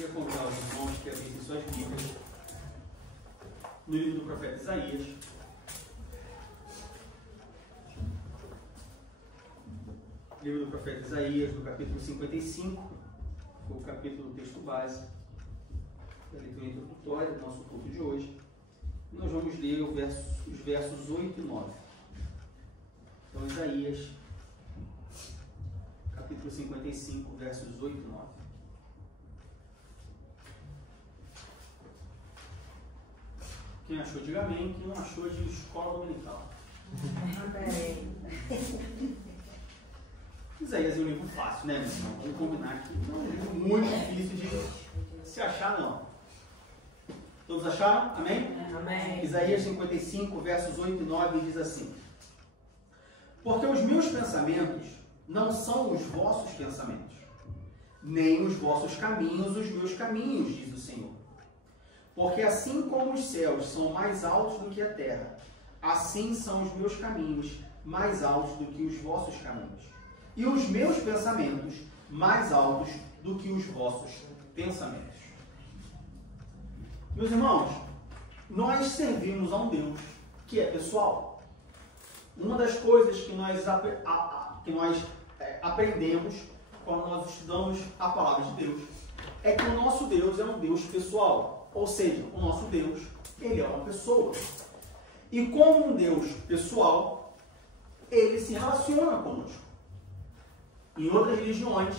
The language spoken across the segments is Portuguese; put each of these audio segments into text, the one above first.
queria convidar os irmãos que abrissem suas Bíblias no livro do profeta Isaías. Livro do profeta Isaías, no capítulo 55, foi o capítulo do texto base da leitura introdutória do nosso culto de hoje. E nós vamos ler os versos 8 e 9. Então, Isaías, capítulo 55, versos 8 e 9. Quem achou, diga amém. Quem não achou, diga escola dominical. Isaías é um livro fácil, né, meu irmão? Vamos combinar aqui. Não é um livro muito difícil de se achar, não. Todos acharam? Amém? Amém. Isaías 55, versos 8 e 9 diz assim: porque os meus pensamentos não são os vossos pensamentos, nem os vossos caminhos os meus caminhos, diz o Senhor. Porque assim como os céus são mais altos do que a terra, assim são os meus caminhos mais altos do que os vossos caminhos, e os meus pensamentos mais altos do que os vossos pensamentos. Meus irmãos, nós servimos a um Deus que é pessoal. Uma das coisas que nós aprendemos quando nós estudamos a palavra de Deus é que o nosso Deus é um Deus pessoal. Ou seja, o nosso Deus, ele é uma pessoa. E como um Deus pessoal, ele se relaciona conosco. Em outras religiões,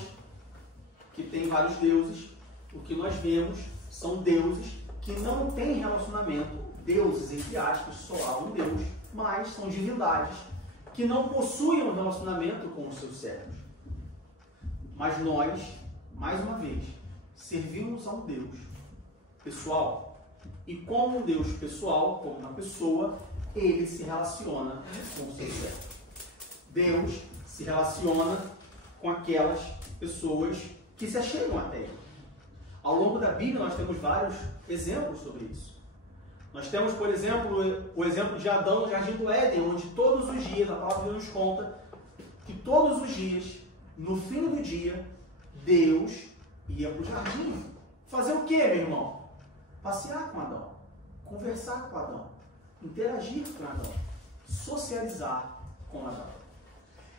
que tem vários deuses, o que nós vemos são deuses que não têm relacionamento, deuses entre aspas, só há um Deus, mas são divindades que não possuem um relacionamento com os seus servos. Mas nós, mais uma vez, servimos a um Deus pessoal. E como um Deus pessoal, como uma pessoa, ele se relaciona com os seus servos. Deus se relaciona com aquelas pessoas que se achegam até ele. Ao longo da Bíblia nós temos vários exemplos sobre isso. Nós temos, por exemplo, o exemplo de Adão no Jardim do Éden, onde todos os dias, a palavra nos conta, que todos os dias, no fim do dia, Deus ia para o jardim. Fazer o quê, meu irmão? Passear com Adão, conversar com Adão, interagir com Adão, socializar com Adão.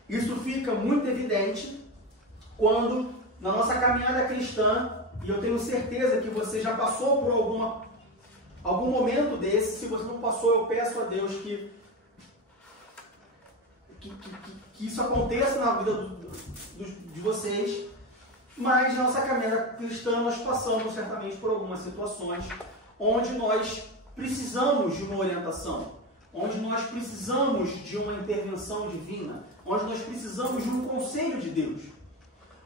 Isso fica muito evidente quando, na nossa caminhada cristã, e eu tenho certeza que você já passou por algum momento desse. Se você não passou, eu peço a Deus que isso aconteça na vida de vocês. Mas na nossa caminhada cristã nós passamos certamente por algumas situações onde nós precisamos de uma orientação, onde nós precisamos de uma intervenção divina, onde nós precisamos de um conselho de Deus,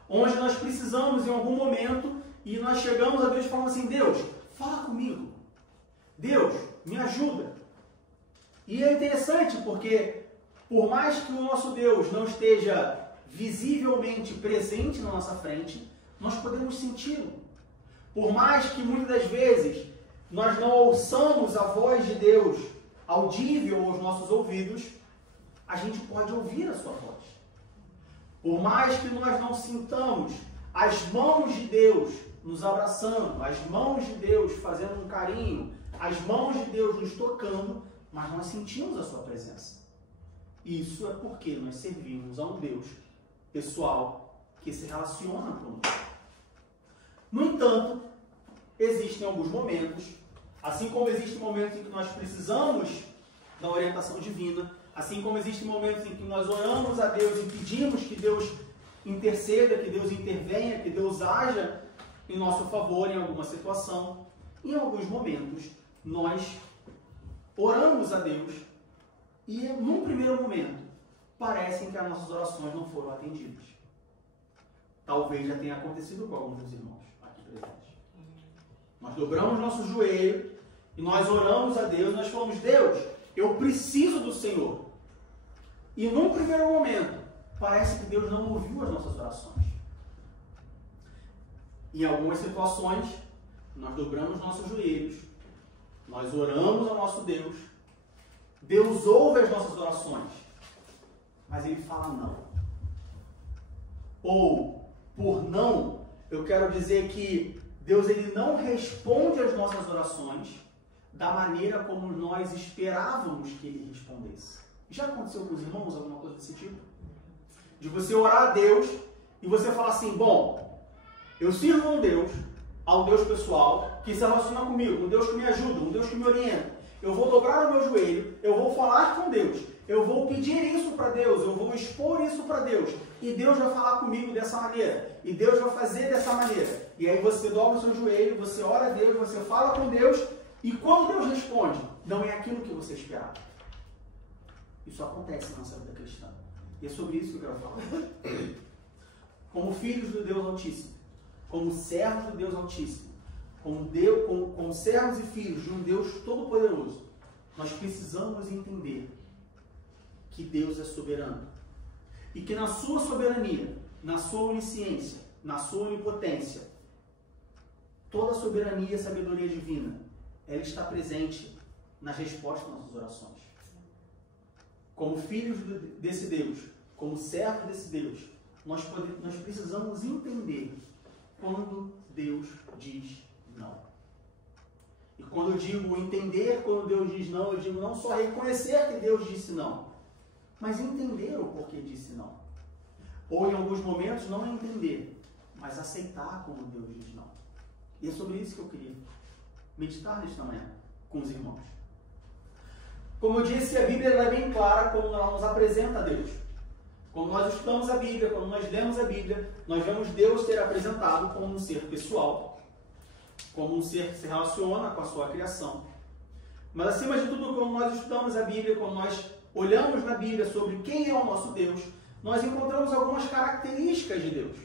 onde nós precisamos em algum momento e nós chegamos a Deus e falamos assim: Deus, fala comigo. Deus, me ajuda. E é interessante porque, por mais que o nosso Deus não esteja visivelmente presente na nossa frente, nós podemos senti-lo. Por mais que muitas das vezes nós não ouçamos a voz de Deus audível aos nossos ouvidos, a gente pode ouvir a sua voz. Por mais que nós não sintamos as mãos de Deus nos abraçando, as mãos de Deus fazendo um carinho, as mãos de Deus nos tocando, mas nós sentimos a sua presença. Isso é porque nós servimos a um Deus pessoal que se relaciona conosco. No entanto, existem alguns momentos, assim como existem momentos em que nós precisamos da orientação divina, assim como existem momentos em que nós oramos a Deus e pedimos que Deus interceda, que Deus intervenha, que Deus haja em nosso favor em alguma situação. Em alguns momentos, nós oramos a Deus e, num primeiro momento, parecem que as nossas orações não foram atendidas. Talvez já tenha acontecido com alguns dos irmãos aqui presentes. Nós dobramos nosso joelho e nós oramos a Deus, nós falamos: Deus, eu preciso do Senhor. E num primeiro momento, parece que Deus não ouviu as nossas orações. Em algumas situações, nós dobramos nossos joelhos, nós oramos ao nosso Deus, Deus ouve as nossas orações, mas Ele fala não. Ou, por não, eu quero dizer que Deus ele não responde às nossas orações da maneira como nós esperávamos que ele respondesse. Já aconteceu com os irmãos alguma coisa desse tipo? De você orar a Deus e você falar assim, bom, eu sirvo um Deus, ao Deus pessoal, que se relaciona comigo, um Deus que me ajuda, um Deus que me orienta. Eu vou dobrar o meu joelho, eu vou falar com Deus, eu vou pedir isso para Deus, eu vou expor isso para Deus. E Deus vai falar comigo dessa maneira. E Deus vai fazer dessa maneira. E aí você dobra o seu joelho, você ora a Deus, você fala com Deus. E quando Deus responde, não é aquilo que você esperava. Isso acontece na nossa vida cristã. E é sobre isso que eu quero falar. Como filhos do Deus Altíssimo, como servos do Deus Altíssimo, como servos e filhos de um Deus Todo-Poderoso, nós precisamos entender que Deus é soberano. E que na sua soberania, na sua onisciência, na sua onipotência, toda a soberania e sabedoria divina, ela está presente nas respostas das nossas orações. Como filhos desse Deus, como servos desse Deus, nós precisamos entender quando Deus diz não. E quando eu digo entender quando Deus diz não, eu digo não só reconhecer que Deus disse não, mas entender o porquê disse não. Ou em alguns momentos não entender, mas aceitar quando Deus diz não. E é sobre isso que eu queria meditar nesta manhã com os irmãos. Como eu disse, a Bíblia é bem clara quando ela nos apresenta a Deus. Quando nós estudamos a Bíblia, quando nós lemos a Bíblia, nós vemos Deus ser apresentado como um ser pessoal, como um ser que se relaciona com a sua criação. Mas acima de tudo, quando nós estudamos a Bíblia, quando nós olhamos na Bíblia sobre quem é o nosso Deus, nós encontramos algumas características de Deus.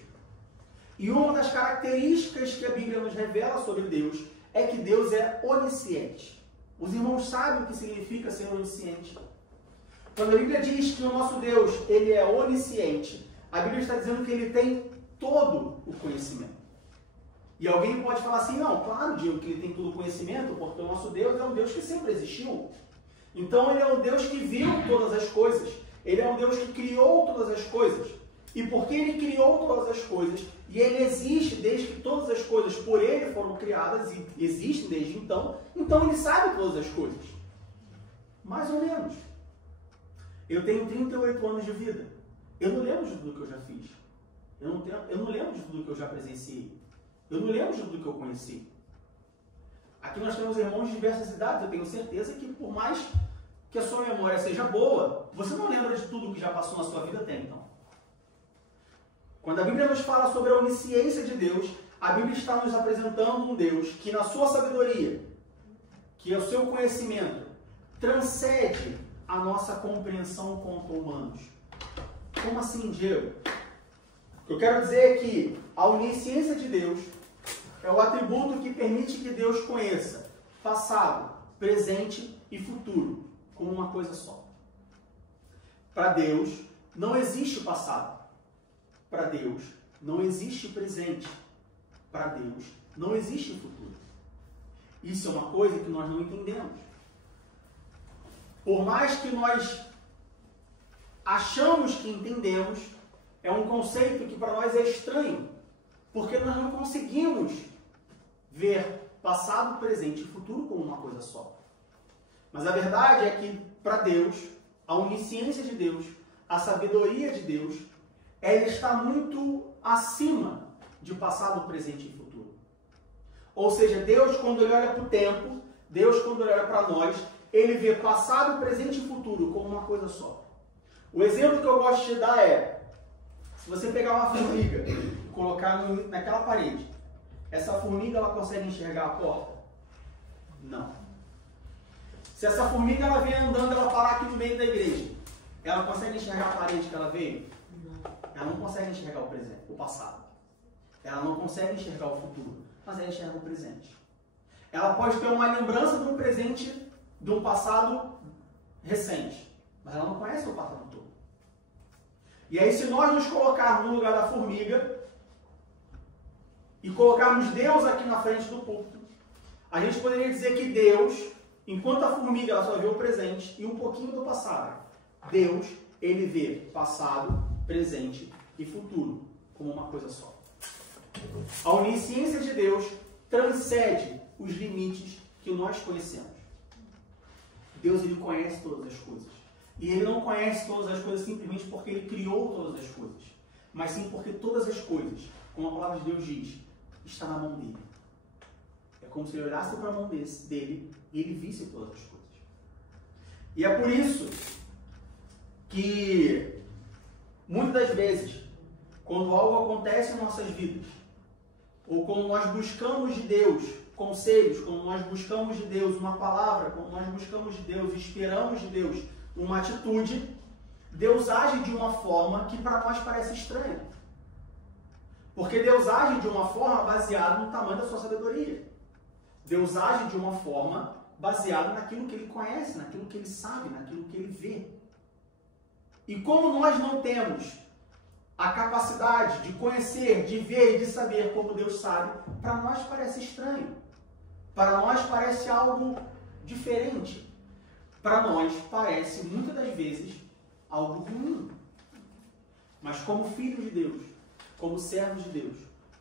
E uma das características que a Bíblia nos revela sobre Deus é que Deus é onisciente. Os irmãos sabem o que significa ser onisciente. Quando a Bíblia diz que o nosso Deus ele é onisciente, a Bíblia está dizendo que ele tem todo o conhecimento. E alguém pode falar assim, não, claro, Diego, que ele tem todo o conhecimento, porque o nosso Deus é um Deus que sempre existiu. Então ele é um Deus que viu todas as coisas. Ele é um Deus que criou todas as coisas. E porque ele criou todas as coisas, e ele existe desde que todas as coisas por ele foram criadas e existem desde então ele sabe todas as coisas. Mais ou menos. Eu tenho 38 anos de vida. Eu não lembro de tudo que eu já fiz. Eu não lembro de tudo que eu já presenciei. Eu não lembro de tudo que eu conheci. Aqui nós temos irmãos de diversas idades. Eu tenho certeza que por mais que a sua memória seja boa, você não lembra de tudo que já passou na sua vida até então. Quando a Bíblia nos fala sobre a onisciência de Deus, a Bíblia está nos apresentando um Deus que na sua sabedoria, que é o seu conhecimento, transcende a nossa compreensão quanto humanos. Como assim, Diego? O que eu quero dizer é que a onisciência de Deus é o atributo que permite que Deus conheça passado, presente e futuro como uma coisa só. Para Deus não existe passado. Para Deus não existe presente. Para Deus não existe futuro. Isso é uma coisa que nós não entendemos. Por mais que nós achamos que entendemos, é um conceito que para nós é estranho, porque nós não conseguimos ver passado, presente e futuro como uma coisa só. Mas a verdade é que para Deus, a onisciência de Deus, a sabedoria de Deus, ela está muito acima de passado, presente e futuro. Ou seja, Deus, quando ele olha para o tempo, Deus, quando ele olha para nós, ele vê passado, presente e futuro como uma coisa só. O exemplo que eu gosto de dar é, se você pegar uma formiga e colocar naquela parede, essa formiga ela consegue enxergar a porta? Não. Se essa formiga ela vem andando, ela parar aqui no meio da igreja, ela consegue enxergar a parede que ela veio? Ela não consegue enxergar o presente, o passado. Ela não consegue enxergar o futuro, mas ela enxerga o presente. Ela pode ter uma lembrança de um presente, de um passado recente, mas ela não conhece o passado todo. E aí, se nós nos colocarmos no lugar da formiga e colocarmos Deus aqui na frente do púlpito, a gente poderia dizer que Deus, enquanto a formiga ela só vê o presente e um pouquinho do passado, Deus, ele vê passado, presente e futuro como uma coisa só. A onisciência de Deus transcende os limites que nós conhecemos. Deus, ele conhece todas as coisas. E ele não conhece todas as coisas simplesmente porque ele criou todas as coisas, mas sim porque todas as coisas, como a palavra de Deus diz, está na mão dele. É como se ele olhasse para a mão dele e ele visse todas as coisas. E é por isso que, muitas das vezes, quando algo acontece em nossas vidas, ou quando nós buscamos de Deus conselhos, quando nós buscamos de Deus uma palavra, quando nós buscamos de Deus, esperamos de Deus uma atitude, Deus age de uma forma que para nós parece estranha. Porque Deus age de uma forma baseada no tamanho da sua sabedoria. Deus age de uma forma baseada naquilo que ele conhece, naquilo que ele sabe, naquilo que ele vê. E como nós não temos a capacidade de conhecer, de ver e de saber como Deus sabe, para nós parece estranho. Para nós parece algo diferente. Para nós parece, muitas das vezes, algo ruim. Mas como filhos de Deus, como servos de Deus,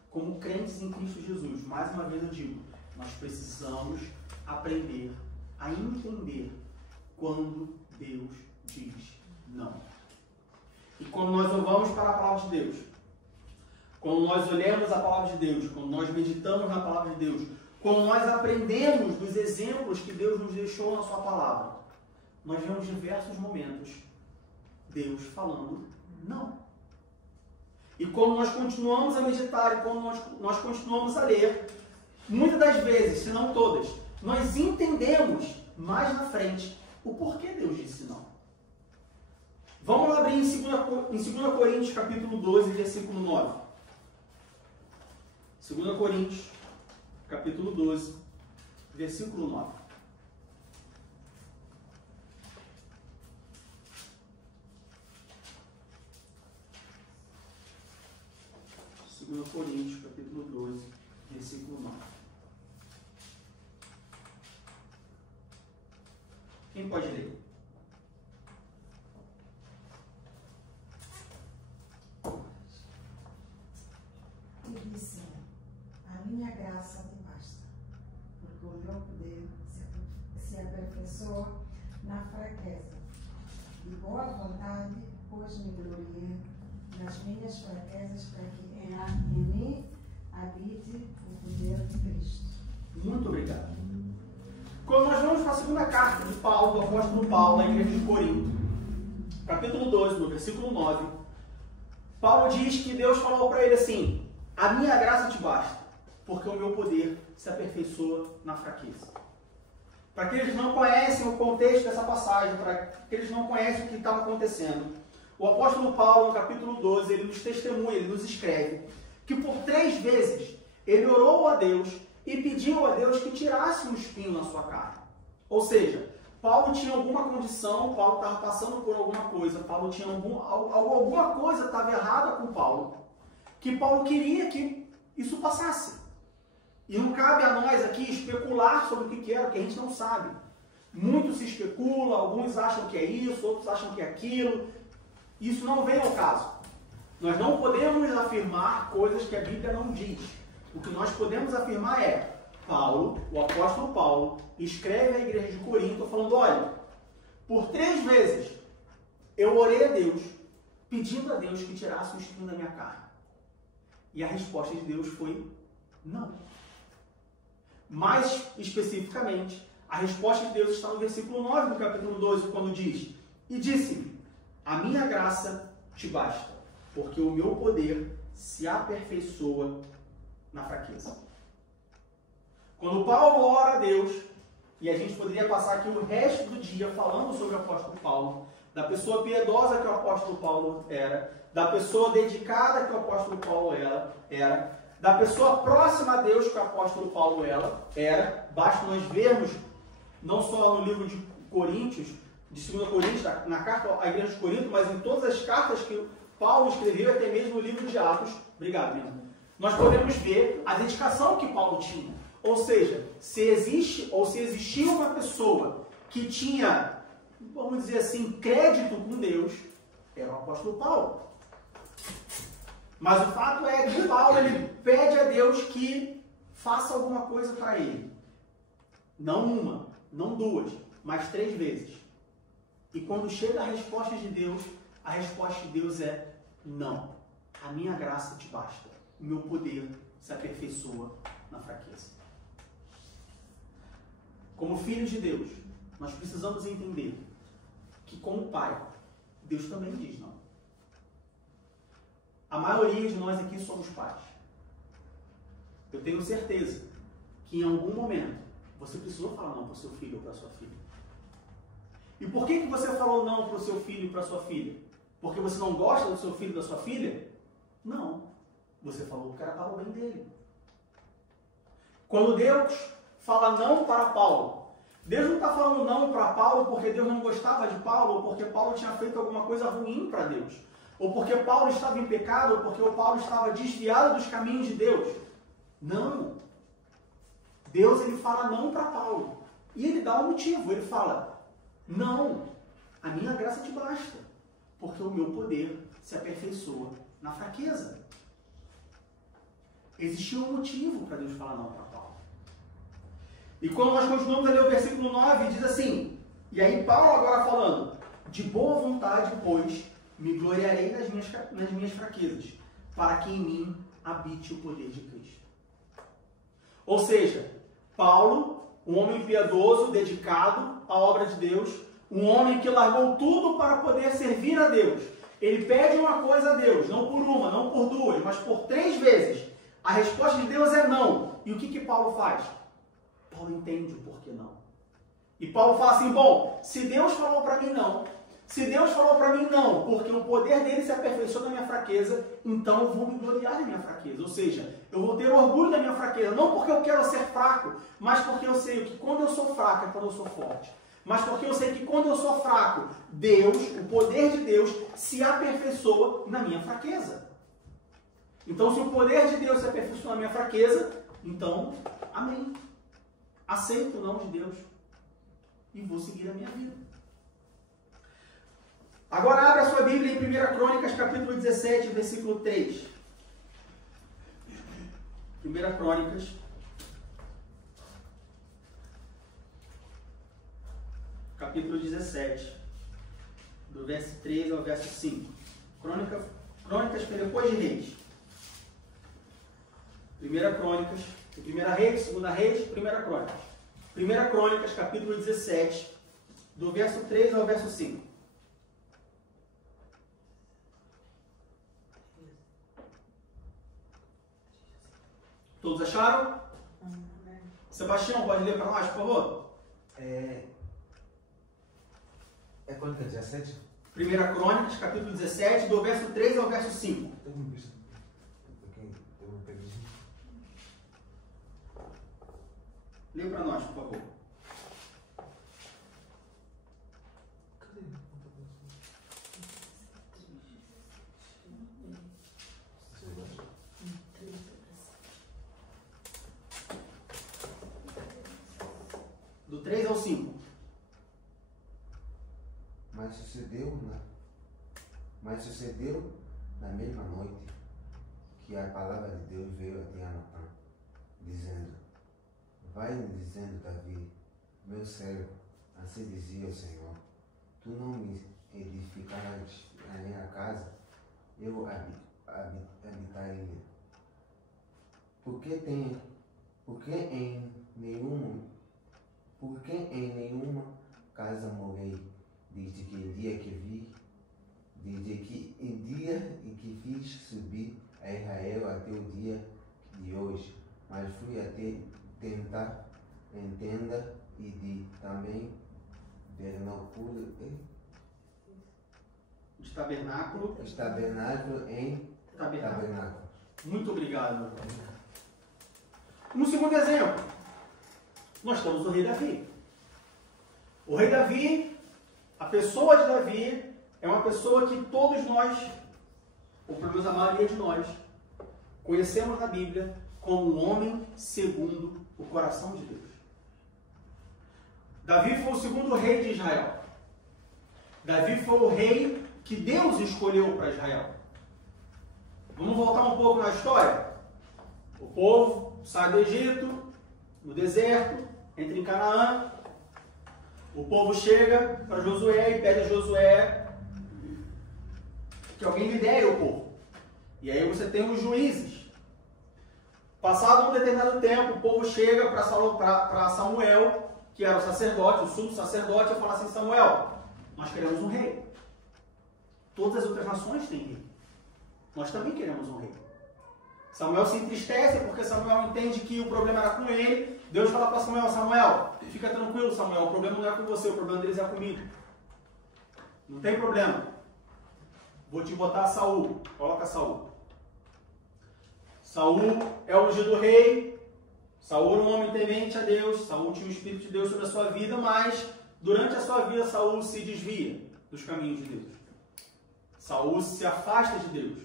como crentes em Cristo Jesus, mais uma vez eu digo, nós precisamos aprender a entender quando Deus diz não. E quando nós vamos para a palavra de Deus, quando nós olhamos a palavra de Deus, quando nós meditamos na palavra de Deus, quando nós aprendemos dos exemplos que Deus nos deixou na sua palavra, nós vemos diversos momentos Deus falando não. E quando nós continuamos a meditar e quando nós continuamos a ler, muitas das vezes, se não todas, nós entendemos mais na frente o porquê Deus disse não. Vamos lá abrir em 2 Coríntios, capítulo 12, versículo 9. 2 Coríntios, capítulo 12, versículo 9. 2 Coríntios, capítulo 12, versículo 9. Quem pode ler? E disse: a minha graça te basta, porque o meu poder se aperfeiçoa na fraqueza. De boa vontade, pois me gloriei nas minhas fraquezas, para que em mim habite o poder de Cristo. Muito obrigado. Quando nós vamos para a segunda carta de Paulo, do apóstolo Paulo, à igreja de Corinto, capítulo 12, no versículo 9, Paulo diz que Deus falou para ele assim: a minha graça te basta, porque o meu poder se aperfeiçoa na fraqueza. Para aqueles que não conhecem o contexto dessa passagem, para aqueles que não conhecem o que estava acontecendo, o apóstolo Paulo, no capítulo 12, ele nos testemunha, ele nos escreve, que por 3 vezes ele orou a Deus e pediu a Deus que tirasse um espinho na sua carne. Ou seja, Paulo tinha alguma condição, Paulo estava passando por alguma coisa, Paulo tinha alguma coisa estava errada com Paulo, que Paulo queria que isso passasse. E não cabe a nós aqui especular sobre o que era, porque a gente não sabe. Muito se especula, alguns acham que é isso, outros acham que é aquilo. Isso não vem ao caso. Nós não podemos afirmar coisas que a Bíblia não diz. O que nós podemos afirmar é: Paulo, o apóstolo Paulo, escreve à igreja de Corinto falando: olha, por 3 vezes eu orei a Deus, pedindo a Deus que tirasse o espinho da minha carne. E a resposta de Deus foi não. Mais especificamente, a resposta de Deus está no versículo 9 do capítulo 12, quando diz: e disse-me, a minha graça te basta, porque o meu poder se aperfeiçoa na fraqueza. Quando Paulo ora a Deus, e a gente poderia passar aqui o resto do dia falando sobre o apóstolo Paulo, da pessoa piedosa que o apóstolo Paulo era, da pessoa dedicada que o apóstolo Paulo era, da pessoa próxima a Deus que o apóstolo Paulo era, basta nós vermos, não só no livro de Coríntios, de 2 Coríntios, na carta à igreja de Corinto, mas em todas as cartas que Paulo escreveu, até mesmo no livro de Atos, obrigado, mesmo, nós podemos ver a dedicação que Paulo tinha. Ou seja, se existia uma pessoa que tinha, vamos dizer assim, crédito com Deus, era o apóstolo Paulo. Mas o fato é que Paulo ele pede a Deus que faça alguma coisa para ele. Não uma, não duas, mas 3 vezes. E quando chega a resposta de Deus é não. A minha graça te basta. O meu poder se aperfeiçoa na fraqueza. Como filhos de Deus, nós precisamos entender que como Pai, Deus também diz não. A maioria de nós aqui somos pais. Eu tenho certeza que em algum momento você precisou falar não para o seu filho ou para a sua filha. E por que você falou não para o seu filho e para a sua filha? Porque você não gosta do seu filho e da sua filha? Não. Você falou que era para o bem dele. Quando Deus fala não para Paulo, Deus não está falando não para Paulo porque Deus não gostava de Paulo, ou porque Paulo tinha feito alguma coisa ruim para Deus, ou porque Paulo estava em pecado, ou porque o Paulo estava desviado dos caminhos de Deus. Não. Deus, ele fala não para Paulo. E ele dá um motivo. Ele fala, não, a minha graça te basta, porque o meu poder se aperfeiçoa na fraqueza. Existia um motivo para Deus falar não para Paulo. E quando nós continuamos a ler o versículo 9, diz assim, e aí Paulo agora falando, de boa vontade, pois, me gloriarei nas minhas fraquezas, para que em mim habite o poder de Cristo. Ou seja, Paulo, um homem piedoso, dedicado à obra de Deus, um homem que largou tudo para poder servir a Deus. Ele pede uma coisa a Deus, não por uma, não por duas, mas por 3 vezes. A resposta de Deus é não. E o que Paulo faz? Paulo entende o porquê não. E Paulo fala assim, bom, se Deus falou para mim não, porque o poder dele se aperfeiçoa na minha fraqueza, então eu vou me gloriar da minha fraqueza. Ou seja, eu vou ter orgulho da minha fraqueza, não porque eu quero ser fraco, mas porque eu sei que quando eu sou fraco é quando eu sou forte. Mas porque eu sei que quando eu sou fraco, Deus, o poder de Deus, se aperfeiçoa na minha fraqueza. Então, se o poder de Deus se aperfeiçoa na minha fraqueza, então, amém. Aceito o não de Deus e vou seguir a minha vida. Agora abra a sua Bíblia em 1 Crônicas, capítulo 17, versículo 3. 1 Crônicas, capítulo 17, do verso 3 ao verso 5. Crônicas foi depois de Reis. 1 Crônicas, 1 Reis, 2 Reis, 1 Crônicas. 1 Crônicas, capítulo 17, do verso 3 ao verso 5. Todos acharam? Sebastião, pode ler para nós, por favor? É Crônica 17? 1 Crônicas, capítulo 17, do verso 3 ao verso 5. Lê para nós, por favor. Do 3 ao 5. Mas sucedeu na mesma noite que a palavra de Deus veio a Jonatã, dizendo, vai dizendo Davi, meu servo, assim dizia o Senhor, tu não me edificarás a minha casa, eu habitarei. Porque em nenhuma casa morei, desde que em dia em que fiz subir a Israel até o dia de hoje, mas fui até tentar em tenda e de também tabernáculo em tabernáculo. Muito obrigado, meu pai. No segundo exemplo, nós temos o rei Davi. O rei Davi, a pessoa de Davi, é uma pessoa que todos nós, ou pelo menos a maioria de nós, conhecemos na Bíblia como um homem segundo o coração de Deus. Davi foi o segundo rei de Israel. Davi foi o rei que Deus escolheu para Israel. Vamos voltar um pouco na história? O povo sai do Egito, no deserto, entra em Canaã. O povo chega para Josué e pede a Josué que alguém lidere o povo. E aí você tem os juízes. Passado um determinado tempo, o povo chega para Samuel, que era o sacerdote, o sumo sacerdote, e fala assim: Samuel, nós queremos um rei. Todas as outras nações têm rei. Nós também queremos um rei. Samuel se entristece porque Samuel entende que o problema era com ele. Deus fala para Samuel: Samuel, fica tranquilo, Samuel, o problema não é com você, o problema deles é comigo. Não tem problema. Vou te botar Saul. Coloca Saul. Saul é o ungido rei. Saul era um homem temente a Deus. Saul tinha o Espírito de Deus sobre a sua vida, mas durante a sua vida Saul se desvia dos caminhos de Deus. Saul se afasta de Deus.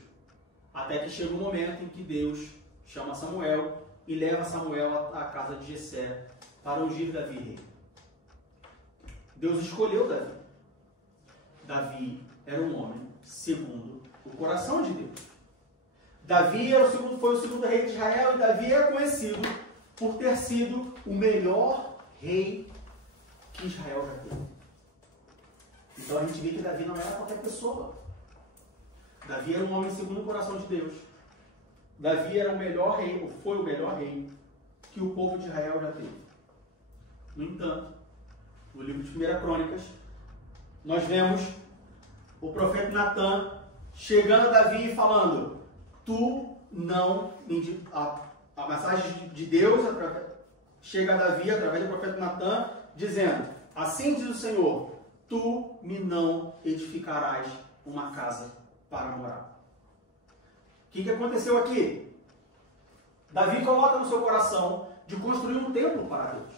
Até que chega um momento em que Deus chama Samuel e leva Samuel à casa de Jessé para ungir Davi rei. Deus escolheu Davi. Davi era um homem segundo o coração de Deus. Davi foi o segundo rei de Israel e Davi era conhecido por ter sido o melhor rei que Israel já teve. Então a gente vê que Davi não era qualquer pessoa. Davi era um homem segundo o coração de Deus. Davi era o melhor rei, ou foi o melhor rei que o povo de Israel já teve. No entanto, no livro de 1 Crônicas, nós vemos o profeta Natan chegando a Davi e falando: tu não me... A mensagem de Deus chega a Davi através do profeta Natan, dizendo: assim diz o Senhor, tu me não edificarás uma casa para morar. O que aconteceu aqui? Davi coloca no seu coração de construir um templo para Deus.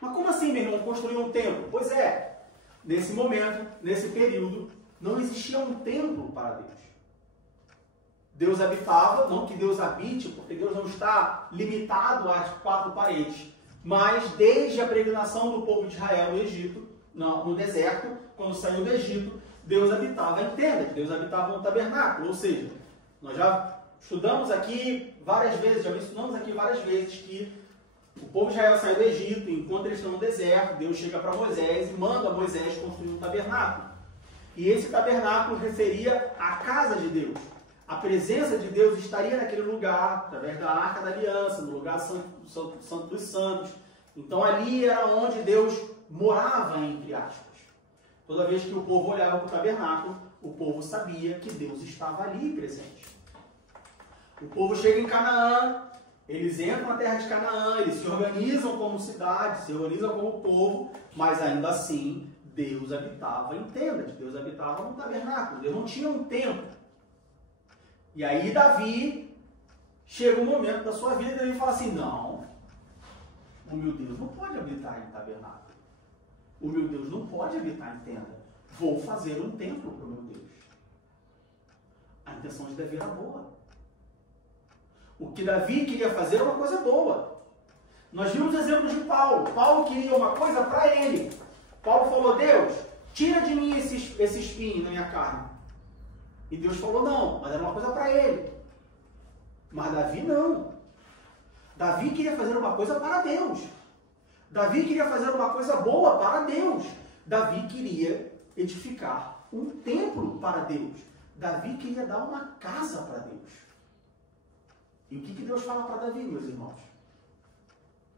Mas como assim, meu irmão, construir um templo? Pois é, nesse momento, nesse período, não existia um templo para Deus. Deus habitava, não que Deus habite, porque Deus não está limitado às quatro paredes, mas desde a peregrinação do povo de Israel no Egito, no deserto, quando saiu do Egito, Deus habitava em tendas, Deus habitava no tabernáculo, ou seja, nós já estudamos aqui várias vezes, que o povo de Israel saiu do Egito, enquanto eles estão no deserto, Deus chega para Moisés e manda Moisés construir um tabernáculo. E esse tabernáculo referia à casa de Deus. A presença de Deus estaria naquele lugar, através da Arca da Aliança, no lugar santo dos santos. Então ali era onde Deus morava, entre aspas. Toda vez que o povo olhava para o tabernáculo, o povo sabia que Deus estava ali presente. O povo chega em Canaã, eles entram na terra de Canaã, eles se organizam como cidade, se organizam como povo, mas ainda assim Deus habitava em tendas, Deus habitava no tabernáculo, Deus não tinha um templo. E aí Davi, chega um momento da sua vida e Davi fala assim: não, o meu Deus não pode habitar em tabernáculo. O meu Deus não pode habitar em tenda. Vou fazer um templo para o meu Deus. A intenção de Davi era boa. O que Davi queria fazer era uma coisa boa. Nós vimos exemplos de Paulo. Paulo queria uma coisa para ele. Paulo falou: Deus, tira de mim esse espinho na minha carne. E Deus falou: não, mas era uma coisa para ele. Mas Davi não. Davi queria fazer uma coisa para Deus. Davi queria fazer uma coisa boa para Deus. Davi queria edificar um templo para Deus. Davi queria dar uma casa para Deus. E o que Deus fala para Davi, meus irmãos?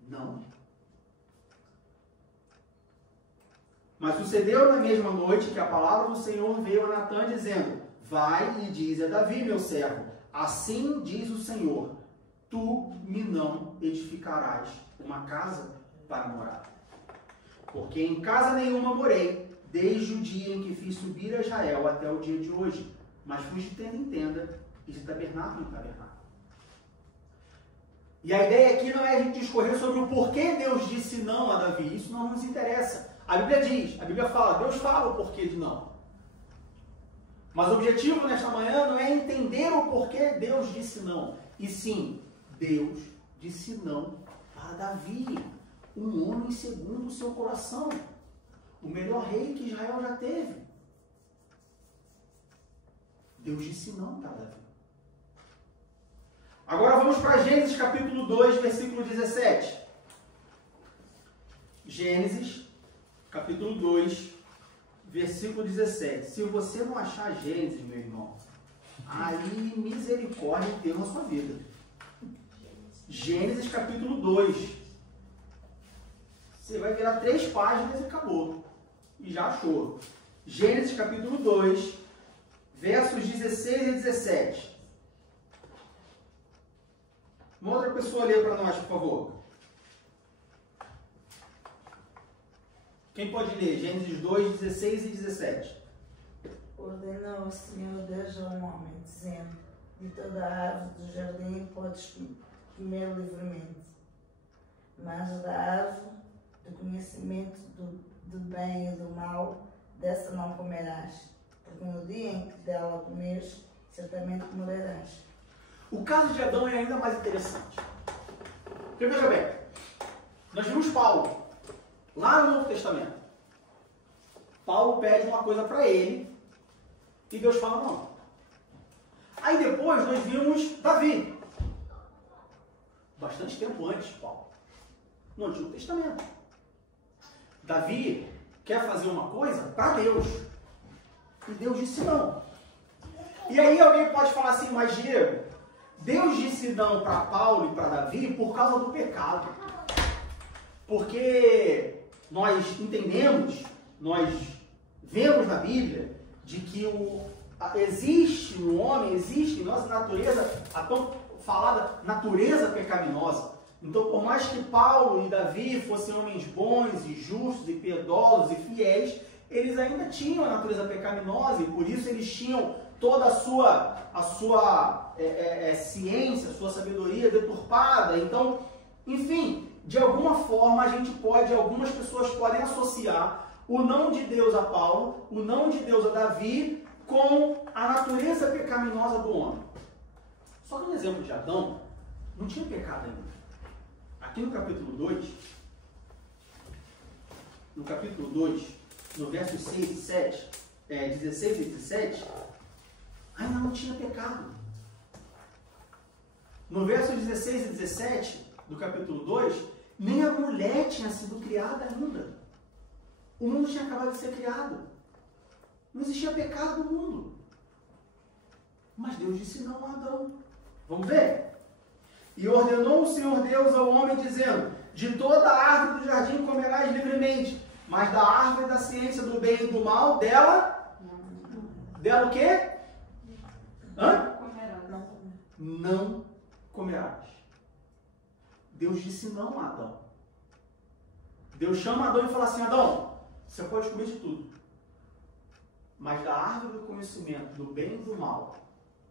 Não. Mas sucedeu na mesma noite que a palavra do Senhor veio a Natã dizendo: vai e diz a Davi, meu servo, assim diz o Senhor, tu me não edificarás uma casa para morar. Porque em casa nenhuma morei, desde o dia em que fiz subir a Israel até o dia de hoje, mas fui de tenda em tenda e de tabernáculo em tabernáculo. E a ideia aqui não é a gente discorrer sobre o porquê Deus disse não a Davi, isso não nos interessa. A Bíblia fala, Deus fala o porquê de não. Mas o objetivo nesta manhã não é entender o porquê Deus disse não, e sim, Deus disse não para Davi, um homem segundo o seu coração, o melhor rei que Israel já teve. Deus disse não para Davi. Agora vamos para Gênesis capítulo 2, versículo 17. Gênesis capítulo 2, versículo 17. Se você não achar Gênesis, meu irmão, aí misericórdia em Deus na sua vida. Gênesis capítulo 2. Você vai virar 3 páginas e acabou. E já achou. Gênesis capítulo 2, versos 16 e 17. Uma outra pessoa lê para nós, por favor. Quem pode ler? Gênesis 2, 16 e 17. Ordenou o Senhor Deus ao homem, dizendo: de toda a árvore do jardim podes comer livremente, mas da árvore do conhecimento do bem e do mal, dessa não comerás, porque no dia em que dela comeres, certamente morrerás. O caso de Adão é ainda mais interessante. Porque veja bem, nós vimos Paulo, lá no Novo Testamento. Paulo pede uma coisa para ele e Deus fala não. Aí depois nós vimos Davi, bastante tempo antes de Paulo, no Antigo Testamento. Davi quer fazer uma coisa para Deus e Deus disse não. E aí alguém pode falar assim, mas Diego, Deus disse não para Paulo e para Davi por causa do pecado. Porque nós entendemos, nós vemos na Bíblia de que existe no homem, existe em nossa natureza a tão falada natureza pecaminosa. Então, por mais que Paulo e Davi fossem homens bons e justos e piedosos e fiéis, eles ainda tinham a natureza pecaminosa e por isso eles tinham toda a sua ciência, a sua sabedoria deturpada. Então, enfim, de alguma forma algumas pessoas podem associar o não de Deus a Paulo, o não de Deus a Davi, com a natureza pecaminosa do homem. Só que no exemplo de Adão, não tinha pecado ainda. Aqui no capítulo 2, no versos 6 e 7, 16 e 17, ainda não tinha pecado. No verso 16 e 17 do capítulo 2, nem a mulher tinha sido criada ainda. O mundo tinha acabado de ser criado. Não existia pecado no mundo. Mas Deus disse não a Adão. Vamos ver? E ordenou o Senhor Deus ao homem, dizendo: de toda a árvore do jardim comerás livremente, mas da árvore da ciência do bem e do mal, dela o quê? Não comerás. Deus disse não a Adão. Deus chama Adão e fala assim: Adão, você pode comer de tudo, mas da árvore do conhecimento do bem e do mal,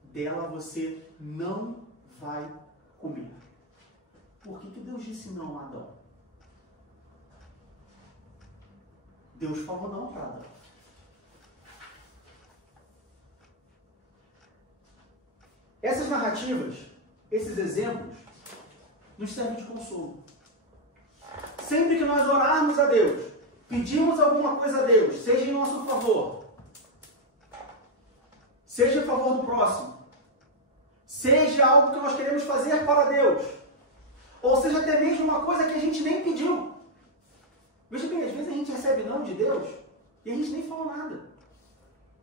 dela você não vai comer. Por que Deus disse não a Adão? Deus falou não para Adão. Essas narrativas, esses exemplos, nos servem de consolo. Sempre que nós orarmos a Deus, pedimos alguma coisa a Deus, seja em nosso favor, seja em favor do próximo, seja algo que nós queremos fazer para Deus, ou seja até mesmo uma coisa que a gente nem pediu. Veja bem, às vezes a gente recebe não de Deus e a gente nem falou nada.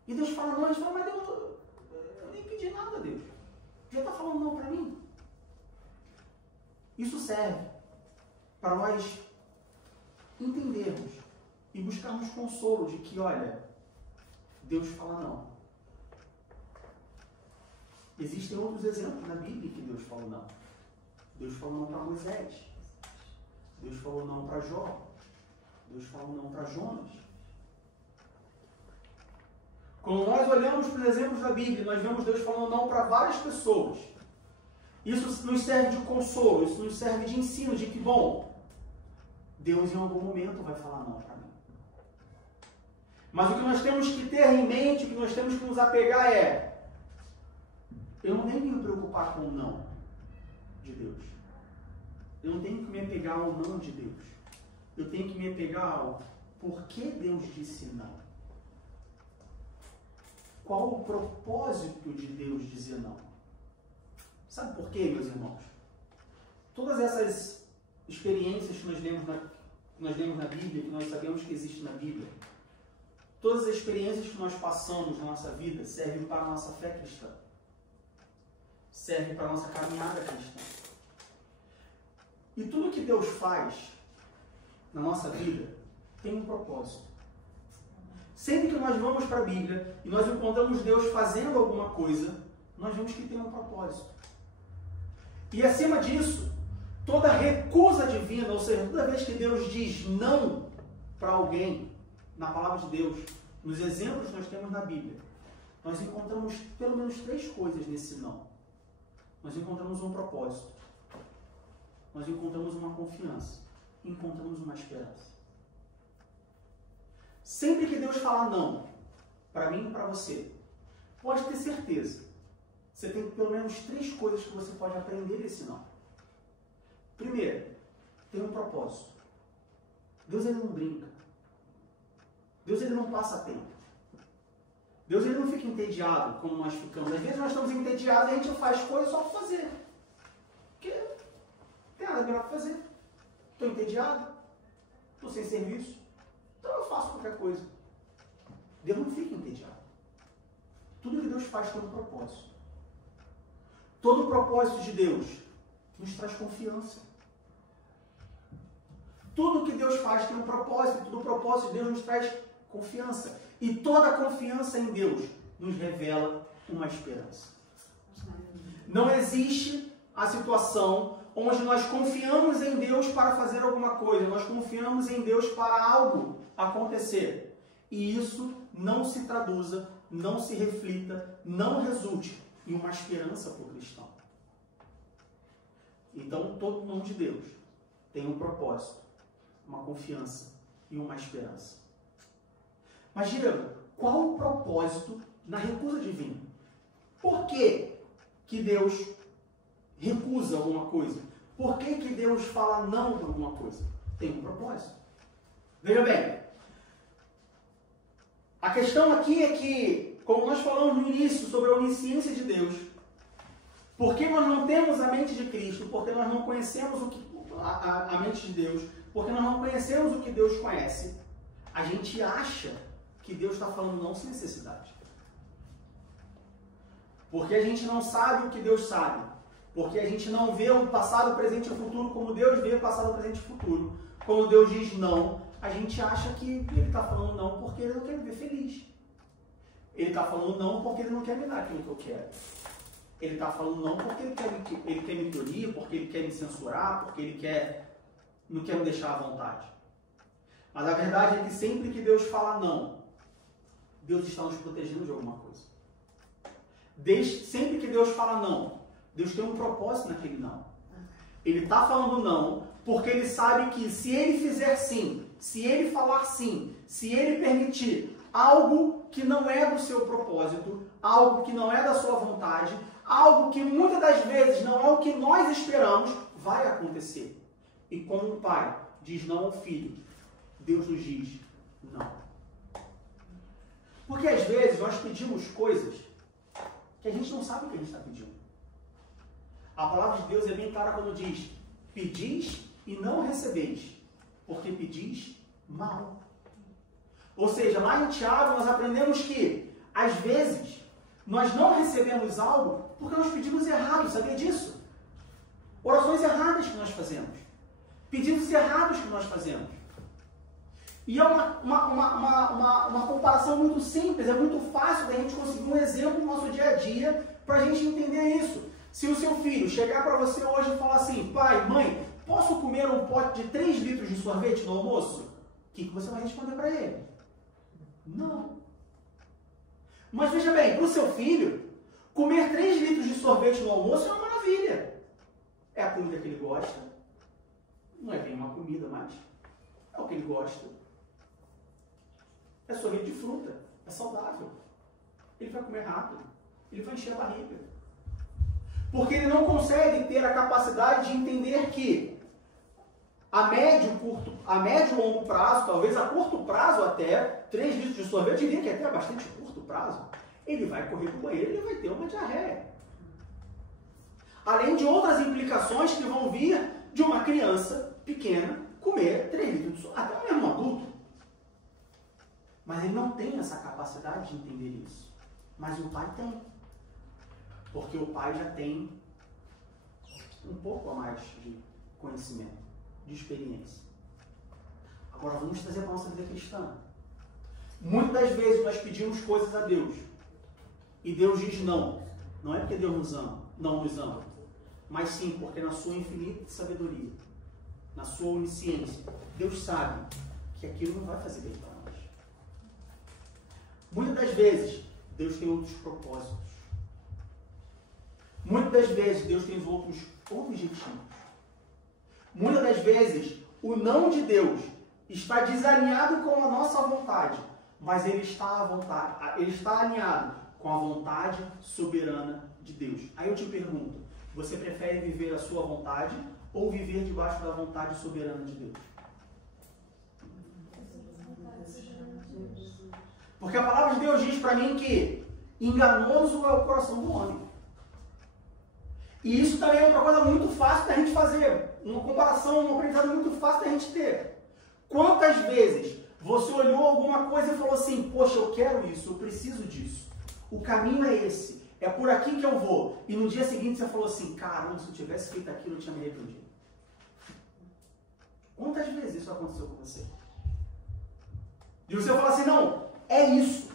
E Deus fala não, a gente fala, mas Deus, eu nem pedi nada a Deus. Já está falando não para mim? Isso serve para nós entendermos e buscarmos consolo de que, olha, Deus fala não. Existem outros exemplos na Bíblia que Deus falou não. Deus falou não para Moisés. Deus falou não para Jó. Deus falou não para Jonas. Quando nós olhamos para os exemplos da Bíblia, nós vemos Deus falando não para várias pessoas. Isso nos serve de consolo, isso nos serve de ensino, de que, bom, Deus em algum momento vai falar não para mim. Mas o que nós temos que ter em mente, o que nós temos que nos apegar é: eu não tenho que me preocupar com o não de Deus. Eu não tenho que me apegar ao não de Deus. Eu tenho que me apegar ao porquê Deus disse não. Qual o propósito de Deus dizer não? Sabe por quê, meus irmãos? Todas essas experiências que nós lemos na Bíblia, que nós sabemos que existem na Bíblia, todas as experiências que nós passamos na nossa vida servem para a nossa fé cristã. Servem para a nossa caminhada cristã. E tudo que Deus faz na nossa vida tem um propósito. Sempre que nós vamos para a Bíblia e nós encontramos Deus fazendo alguma coisa, nós vemos que tem um propósito. E acima disso, toda recusa divina, ou seja, toda vez que Deus diz não para alguém, na palavra de Deus, nos exemplos que nós temos na Bíblia, nós encontramos pelo menos 3 coisas nesse não. Nós encontramos um propósito, nós encontramos uma confiança, encontramos uma esperança. Sempre que Deus falar não, para mim e para você, pode ter certeza, você tem pelo menos 3 coisas que você pode aprender desse não. Primeiro, tem um propósito. Deus ele não brinca. Deus ele não passa tempo. Deus ele não fica entediado como nós ficamos. Às vezes nós estamos entediados e a gente faz coisas só para fazer. Porque não tem nada melhor para fazer. Estou entediado, estou sem serviço, então eu faço qualquer coisa. Deus não fica entediado. Tudo que Deus faz tem um propósito. Todo o propósito de Deus nos traz confiança. Tudo que Deus faz tem um propósito. Todo o propósito de Deus nos traz confiança. E toda a confiança em Deus nos revela uma esperança. Não existe a situação onde nós confiamos em Deus para fazer alguma coisa. Nós confiamos em Deus para algo acontecer. E isso não se traduza, não se reflita, não resulte em uma esperança para o cristão. Então, todo nome de Deus tem um propósito, uma confiança e uma esperança. Mas, Diego, qual o propósito na recusa divina? Por que Deus recusa alguma coisa? Por que Deus fala não para alguma coisa? Tem um propósito. Veja bem, a questão aqui é que, como nós falamos no início sobre a onisciência de Deus, porque nós não temos a mente de Cristo, porque nós não conhecemos a mente de Deus, porque nós não conhecemos o que Deus conhece, a gente acha que Deus está falando não sem necessidade. Porque a gente não sabe o que Deus sabe. Porque a gente não vê o passado, o presente e o futuro como Deus vê o passado, o presente e o futuro. Quando Deus diz não, a gente acha que Ele está falando não porque Ele não quer me ver feliz. Ele está falando não porque Ele não quer me dar aquilo que eu quero. Ele está falando não porque Ele quer me punir, porque Ele quer me censurar, porque Ele não quer me deixar à vontade. Mas a verdade é que sempre que Deus fala não, Deus está nos protegendo de alguma coisa. Sempre que Deus fala não, Deus tem um propósito naquele não. Ele está falando não porque Ele sabe que se Ele fizer sim, se Ele falar sim, se Ele permitir algo que não é do seu propósito, algo que não é da sua vontade, algo que muitas das vezes não é o que nós esperamos, vai acontecer. E como um pai diz não ao filho, Deus nos diz não. Porque às vezes nós pedimos coisas que a gente não sabe o que a gente está pedindo. A palavra de Deus é bem clara quando diz: pedis e não recebeis, porque pedis mal. Ou seja, lá em Tiago nós aprendemos que, às vezes, nós não recebemos algo porque nós pedimos errado, sabia disso? Orações erradas que nós fazemos. Pedidos errados que nós fazemos. E é uma comparação muito simples, é muito fácil da gente conseguir um exemplo no nosso dia a dia para a gente entender isso. Se o seu filho chegar para você hoje e falar assim: pai, mãe, posso comer um pote de 3 litros de sorvete no almoço? O que você vai responder para ele? Não. Mas veja bem, para o seu filho, comer 3 litros de sorvete no almoço é uma maravilha. É a comida que ele gosta. Não é bem uma comida, mas é o que ele gosta. É sorvete de fruta, é saudável. Ele vai comer rápido, ele vai encher a barriga. Porque ele não consegue ter a capacidade de entender que a médio e longo prazo, talvez a curto prazo até, 3 litros de sorvete, eu diria que até a bastante curto prazo, ele vai correr para o banheiro e ele vai ter uma diarreia. Além de outras implicações que vão vir de uma criança pequena comer 3 litros de suco, até mesmo um adulto. Mas ele não tem essa capacidade de entender isso. Mas o pai tem. Porque o pai já tem um pouco a mais de conhecimento, de experiência. Agora vamos trazer para a nossa vida cristã. Muitas das vezes nós pedimos coisas a Deus. E Deus diz não. Não é porque Deus não nos ama. Mas sim porque na sua infinita sabedoria, na sua onisciência, Deus sabe que aquilo não vai fazer bem para nós. Muitas das vezes, Deus tem outros propósitos. Muitas das vezes, Deus tem outros objetivos. Muitas das vezes, o não de Deus está desalinhado com a nossa vontade, mas ele está alinhado com a vontade soberana de Deus. Aí eu te pergunto, você prefere viver a sua vontade ou viver debaixo da vontade soberana de Deus? Porque a palavra de Deus diz para mim que enganoso é o coração do homem. E isso também é outra coisa muito fácil da gente fazer. Uma comparação, um aprendizado muito fácil da gente ter. Quantas vezes você olhou alguma coisa e falou assim, poxa, eu quero isso, eu preciso disso. O caminho é esse, é por aqui que eu vou. E no dia seguinte você falou assim, caramba, se eu tivesse feito aquilo, eu tinha me arrependido. Quantas vezes isso aconteceu com você? E você fala assim, não, é isso.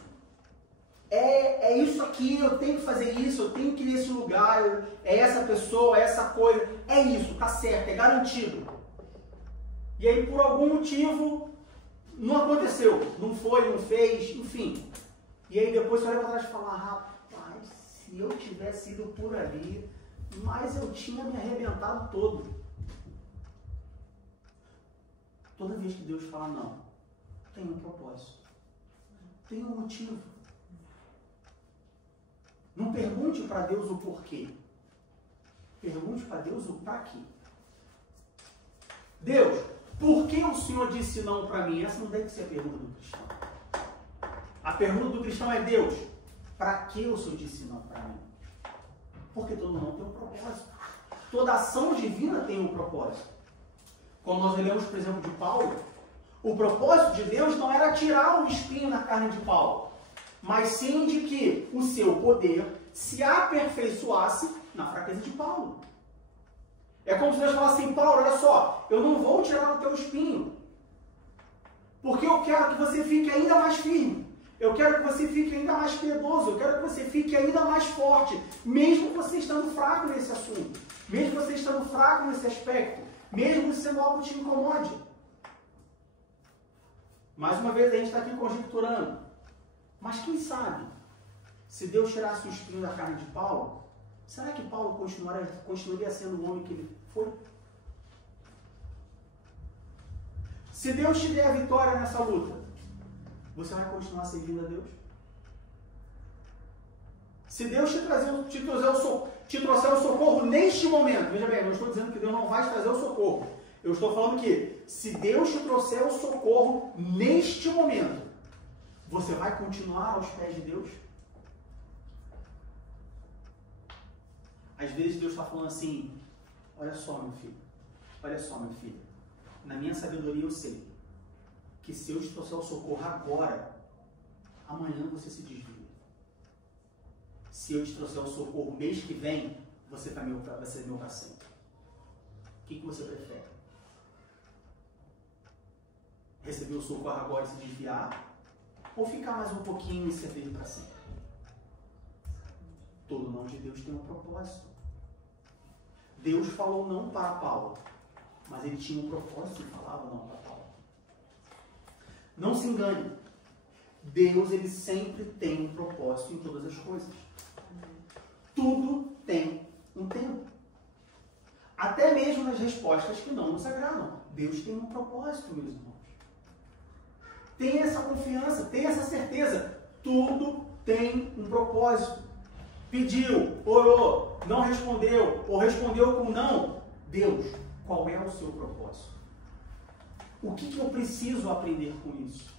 É isso aqui, eu tenho que fazer isso, eu tenho que ir nesse lugar, é essa pessoa, é essa coisa. É isso, tá certo, é garantido. E aí, por algum motivo, não aconteceu. Não foi, não fez, enfim. E aí depois você olha para trás e fala, rapaz, se eu tivesse ido por ali, mas eu tinha me arrebentado todo. Toda vez que Deus fala não, tem um propósito. Tem um motivo. Não pergunte para Deus o porquê. Pergunte para Deus o para quê. Deus, por que o Senhor disse não para mim? Essa não deve ser a pergunta do cristão. A pergunta do cristão é, Deus, para que o Senhor disse não para mim? Porque todo não tem um propósito. Toda ação divina tem um propósito. Quando nós olhamos, por exemplo, de Paulo, o propósito de Deus não era tirar o espinho na carne de Paulo, mas sim de que o seu poder se aperfeiçoasse na fraqueza de Paulo. É como se Deus falasse assim, Paulo, olha só, eu não vou tirar o teu espinho, porque eu quero que você fique ainda mais firme, eu quero que você fique ainda mais piedoso, eu quero que você fique ainda mais forte, mesmo você estando fraco nesse assunto, mesmo você estando fraco nesse aspecto, mesmo sendo algo que te incomode. Mais uma vez a gente está aqui conjecturando. Mas quem sabe, se Deus tirasse o espinho da carne de Paulo, será que Paulo continuaria sendo o homem que ele foi? Se Deus te der a vitória nessa luta, você vai continuar servindo a Deus? Se Deus te trouxer o socorro neste momento, veja bem, eu não estou dizendo que Deus não vai te trazer o socorro. Eu estou falando que, se Deus te trouxer o socorro neste momento, você vai continuar aos pés de Deus? Às vezes Deus está falando assim, olha só meu filho, olha só minha filha, na minha sabedoria eu sei que se eu te trouxer o socorro agora, amanhã você se desvia. Se eu te trouxer o socorro mês que vem, você vai ser meu para sempre. O que você prefere? Receber o socorro agora e se desviar? Ou ficar mais um pouquinho e ser feito para sempre? Todo não de Deus tem um propósito. Deus falou não para Paulo, mas ele tinha um propósito e falava não para Paulo. Não se engane. Deus, ele sempre tem um propósito em todas as coisas. Tudo tem um tempo. Até mesmo nas respostas que não nos agradam. Deus tem um propósito, meus irmãos. Tenha essa confiança, tenha essa certeza. Tudo tem um propósito. Pediu, orou, não respondeu, ou respondeu com não. Deus, qual é o seu propósito? O que eu preciso aprender com isso?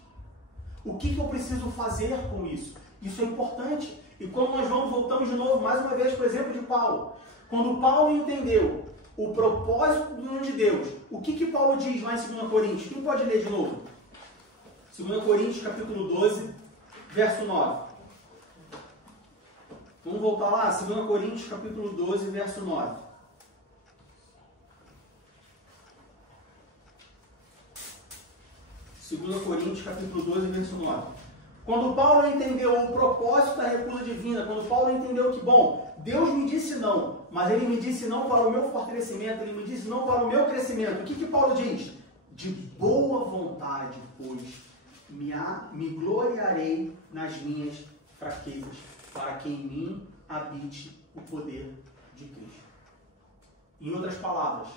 O que eu preciso fazer com isso? Isso é importante. E como nós voltamos de novo, mais uma vez, para o exemplo de Paulo. Quando Paulo entendeu o propósito do nome de Deus, o que Paulo diz lá em 2 Coríntios? Quem pode ler de novo? 2 Coríntios, capítulo 12, verso 9. Vamos voltar lá, 2 Coríntios, capítulo 12, verso 9. Segundo Coríntios, capítulo 12, verso 9. Quando Paulo entendeu o propósito da recusa divina, quando Paulo entendeu que, bom, Deus me disse não, mas Ele me disse não para o meu fortalecimento, Ele me disse não para o meu crescimento. O que Paulo diz? De boa vontade, pois, me gloriarei nas minhas fraquezas, para que em mim habite o poder de Cristo. Em outras palavras,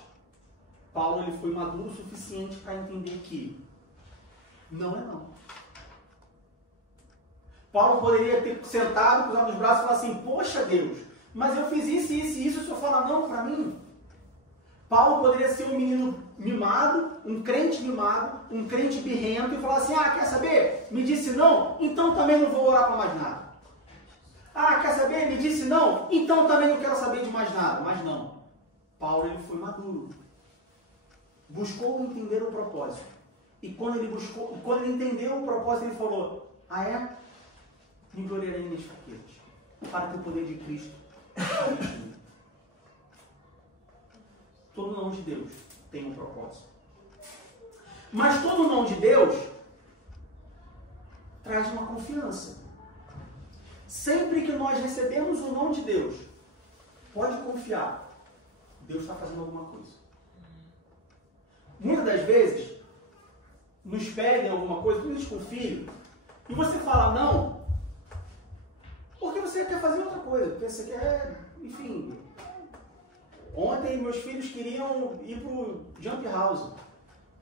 Paulo ele foi maduro o suficiente para entender que não é não. Paulo poderia ter sentado, cruzado os braços e falar assim, poxa Deus, mas eu fiz isso, isso e isso, o Senhor fala não para mim? Paulo poderia ser um menino mimado, um crente birrento e falar assim, quer saber? Me disse não, então também não vou orar para mais nada. Quer saber? Me disse não, então também não quero saber de mais nada. Mas não. Paulo ele foi maduro. Buscou entender o propósito. E quando ele entendeu o propósito, ele falou, me gloriarei nas minhas fraquezas, para que o poder de Cristo habite em mim. Todo não de Deus tem um propósito. Mas todo não de Deus traz uma confiança. Sempre que nós recebemos o não de Deus, pode confiar, Deus está fazendo alguma coisa. Muitas das vezes, nos pedem alguma coisa, principalmente com o filho, e você fala não, porque você quer fazer outra coisa, porque você quer, enfim. Ontem meus filhos queriam ir para o Jump House.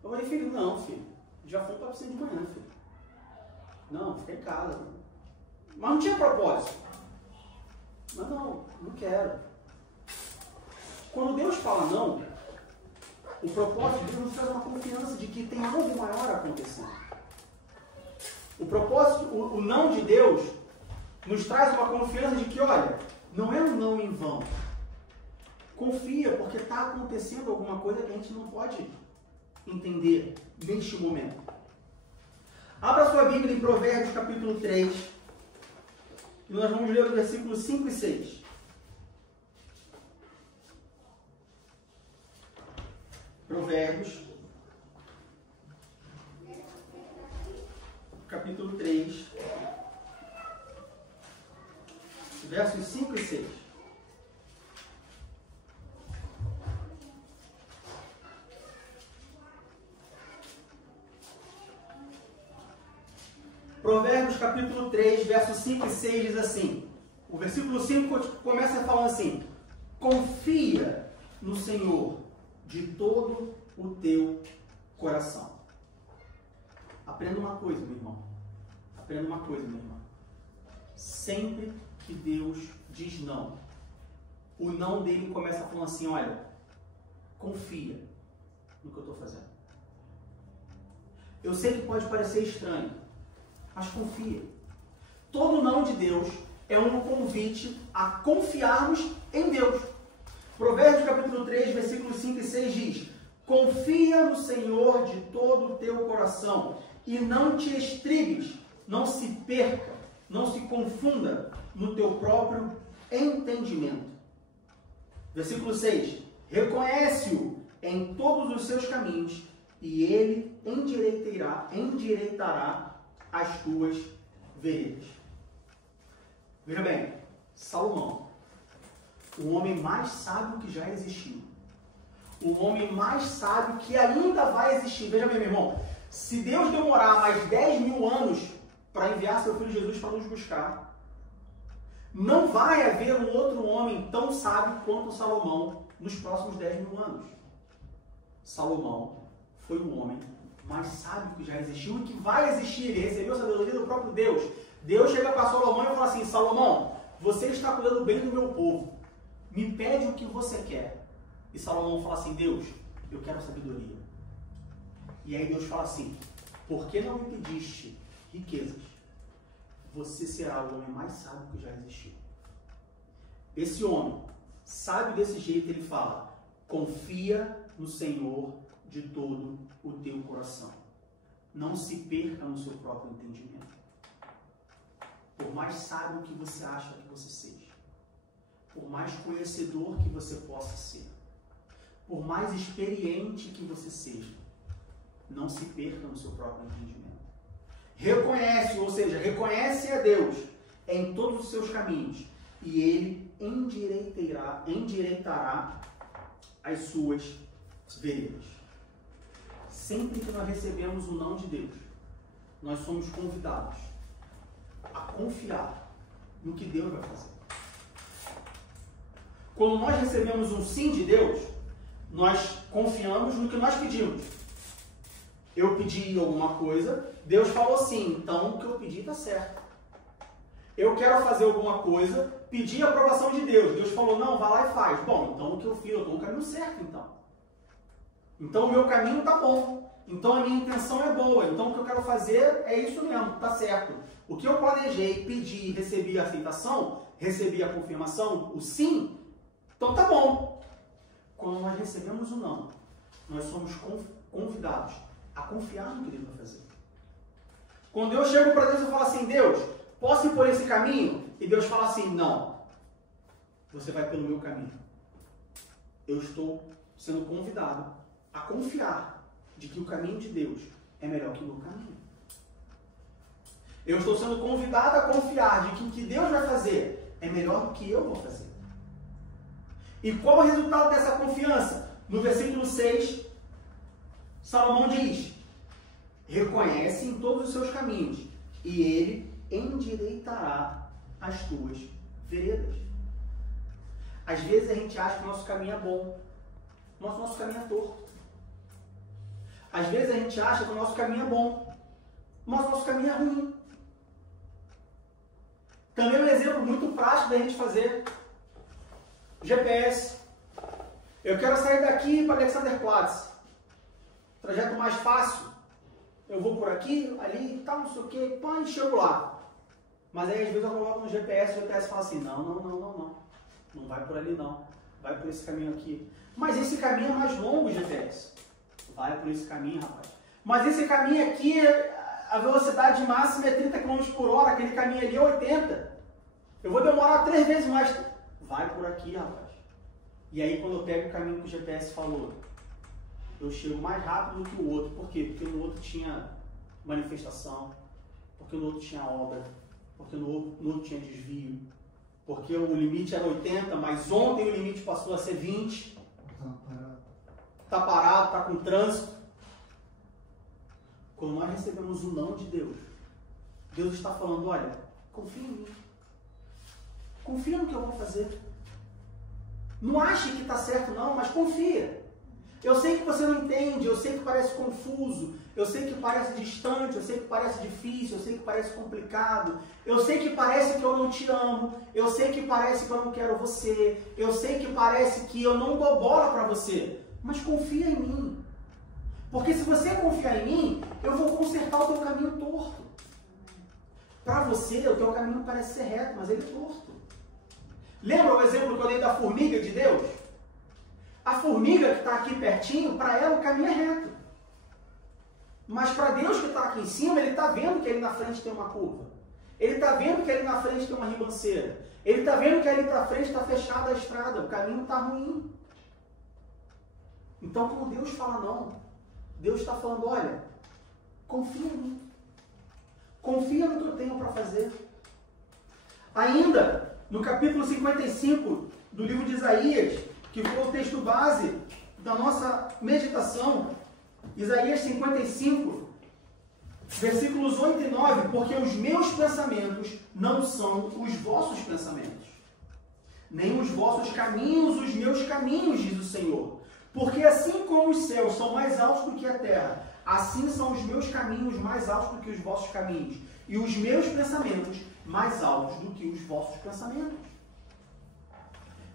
Eu falei, filho, não, filho, já fui para a piscina de manhã, filho. Não, fica em casa. Mas não tinha propósito. Mas não quero. Quando Deus fala não, o propósito de Deus nos traz uma confiança de que tem algo maior acontecendo. O propósito, o não de Deus, nos traz uma confiança de que, olha, não é um não em vão. Confia, porque está acontecendo alguma coisa que a gente não pode entender neste momento. Abra sua Bíblia em Provérbios capítulo 3. E nós vamos ler os versículos 5 e 6. Provérbios, capítulo 3, versos 5 e 6. Provérbios capítulo 3, versos 5 e 6 diz assim, o versículo 5 começa falando assim, confia no Senhor de todo o teu coração. Aprenda uma coisa, meu irmão. Aprenda uma coisa, minha irmã. Sempre que Deus diz não, o não dele começa falando assim, olha, confia no que eu estou fazendo. Eu sei que pode parecer estranho, mas confia. Todo não de Deus é um convite a confiarmos em Deus. Provérbios capítulo 3, versículos 5 e 6 diz, confia no Senhor de todo o teu coração e não te estribes, não se perca, não se confunda no teu próprio entendimento. Versículo 6, reconhece-o em todos os seus caminhos e ele endireitará as tuas veredas. Veja bem, Salomão, o homem mais sábio que já existiu, o homem mais sábio que ainda vai existir. Veja bem, meu irmão, se Deus demorar mais 10 mil anos para enviar seu Filho Jesus para nos buscar, não vai haver um outro homem tão sábio quanto Salomão nos próximos 10 mil anos. Salomão foi o homem mais sábio que já existiu e que vai existir. Ele recebeu a sabedoria do próprio Deus. Deus chega para Salomão e fala assim, Salomão, você está cuidando bem do meu povo. Me pede o que você quer. E Salomão fala assim, Deus, eu quero sabedoria. E aí Deus fala assim, por que não me pediste riquezas? Você será o homem mais sábio que já existiu. Esse homem sábio desse jeito, ele fala: confia no Senhor de todo o teu coração. Não se perca no seu próprio entendimento. Por mais sábio que você acha que você seja, por mais conhecedor que você possa ser, por mais experiente que você seja, não se perca no seu próprio entendimento. Reconhece, ou seja, reconhece a Deus em todos os seus caminhos e Ele endireitará as suas veredas. Sempre que nós recebemos o não de Deus, nós somos convidados a confiar no que Deus vai fazer. Quando nós recebemos um sim de Deus, nós confiamos no que nós pedimos. Eu pedi alguma coisa, Deus falou sim, então o que eu pedi está certo. Eu quero fazer alguma coisa, pedi a aprovação de Deus, Deus falou, não, vai lá e faz. Bom, então o que eu fiz, eu estou no caminho certo, então. Então o meu caminho está bom. Então a minha intenção é boa. Então o que eu quero fazer é isso mesmo, está certo. O que eu planejei, pedi, recebi a aceitação, recebi a confirmação, o sim, então tá bom. Quando nós recebemos o não, nós somos convidados a confiar no que Deus vai fazer. Quando eu chego para Deus e falo assim, Deus, posso ir por esse caminho? E Deus fala assim, não, você vai pelo meu caminho. Eu estou sendo convidado a confiar de que o caminho de Deus é melhor que o meu caminho. Eu estou sendo convidado a confiar de que o que Deus vai fazer é melhor do que eu vou fazer. E qual o resultado dessa confiança? No versículo 6, Salomão diz, reconhece em todos os seus caminhos e Ele endireitará as tuas veredas. Às vezes a gente acha que o nosso caminho é bom, mas o nosso caminho é torto. Às vezes a gente acha que o nosso caminho é bom, mas o nosso caminho é ruim. Também um exemplo muito prático da gente fazer GPS. Eu quero sair daqui para Alexanderplatz. Trajeto mais fácil. Eu vou por aqui, ali, tal, não sei o que, pô, e chego lá. Mas aí às vezes eu coloco no GPS, o GPS fala assim, não. Não vai por ali não. Vai por esse caminho aqui. Mas esse caminho é mais longo, GPS. Vai por esse caminho, rapaz. Mas esse caminho aqui, a velocidade máxima é 30 km por hora, aquele caminho ali é 80. Eu vou demorar 3 vezes mais. Vai por aqui, rapaz. E aí quando eu pego o caminho que o GPS falou, eu chego mais rápido do que o outro. Por quê? Porque no outro tinha manifestação, porque no outro tinha obra, porque no outro tinha desvio, porque o limite era 80, mas ontem o limite passou a ser 20. Está parado, está com trânsito. Quando nós recebemos o não de Deus, Deus está falando, olha, confia em mim. Confia no que eu vou fazer. Não ache que está certo não, mas confia. Eu sei que você não entende, eu sei que parece confuso, eu sei que parece distante, eu sei que parece difícil, eu sei que parece complicado, eu sei que parece que eu não te amo, eu sei que parece que eu não quero você, eu sei que parece que eu não dou bola para você, mas confia em mim. Porque se você confiar em mim, eu vou consertar o teu caminho torto. Para você, o teu caminho parece ser reto, mas ele é torto. Lembra o exemplo que eu dei da formiga de Deus? A formiga que está aqui pertinho, para ela o caminho é reto. Mas para Deus que está aqui em cima, Ele está vendo que ali na frente tem uma curva. Ele está vendo que ali na frente tem uma ribanceira. Ele está vendo que ali para frente está fechada a estrada, o caminho está ruim. Então quando Deus fala não, Deus está falando, olha, confia em mim. Confia no que eu tenho para fazer. Ainda, no capítulo 55 do livro de Isaías, que foi o texto base da nossa meditação, Isaías 55, versículos 8 e 9, porque os meus pensamentos não são os vossos pensamentos, nem os vossos caminhos os meus caminhos, diz o Senhor. Porque assim como os céus são mais altos do que a terra, assim são os meus caminhos mais altos do que os vossos caminhos, e os meus pensamentos mais altos do que os vossos pensamentos.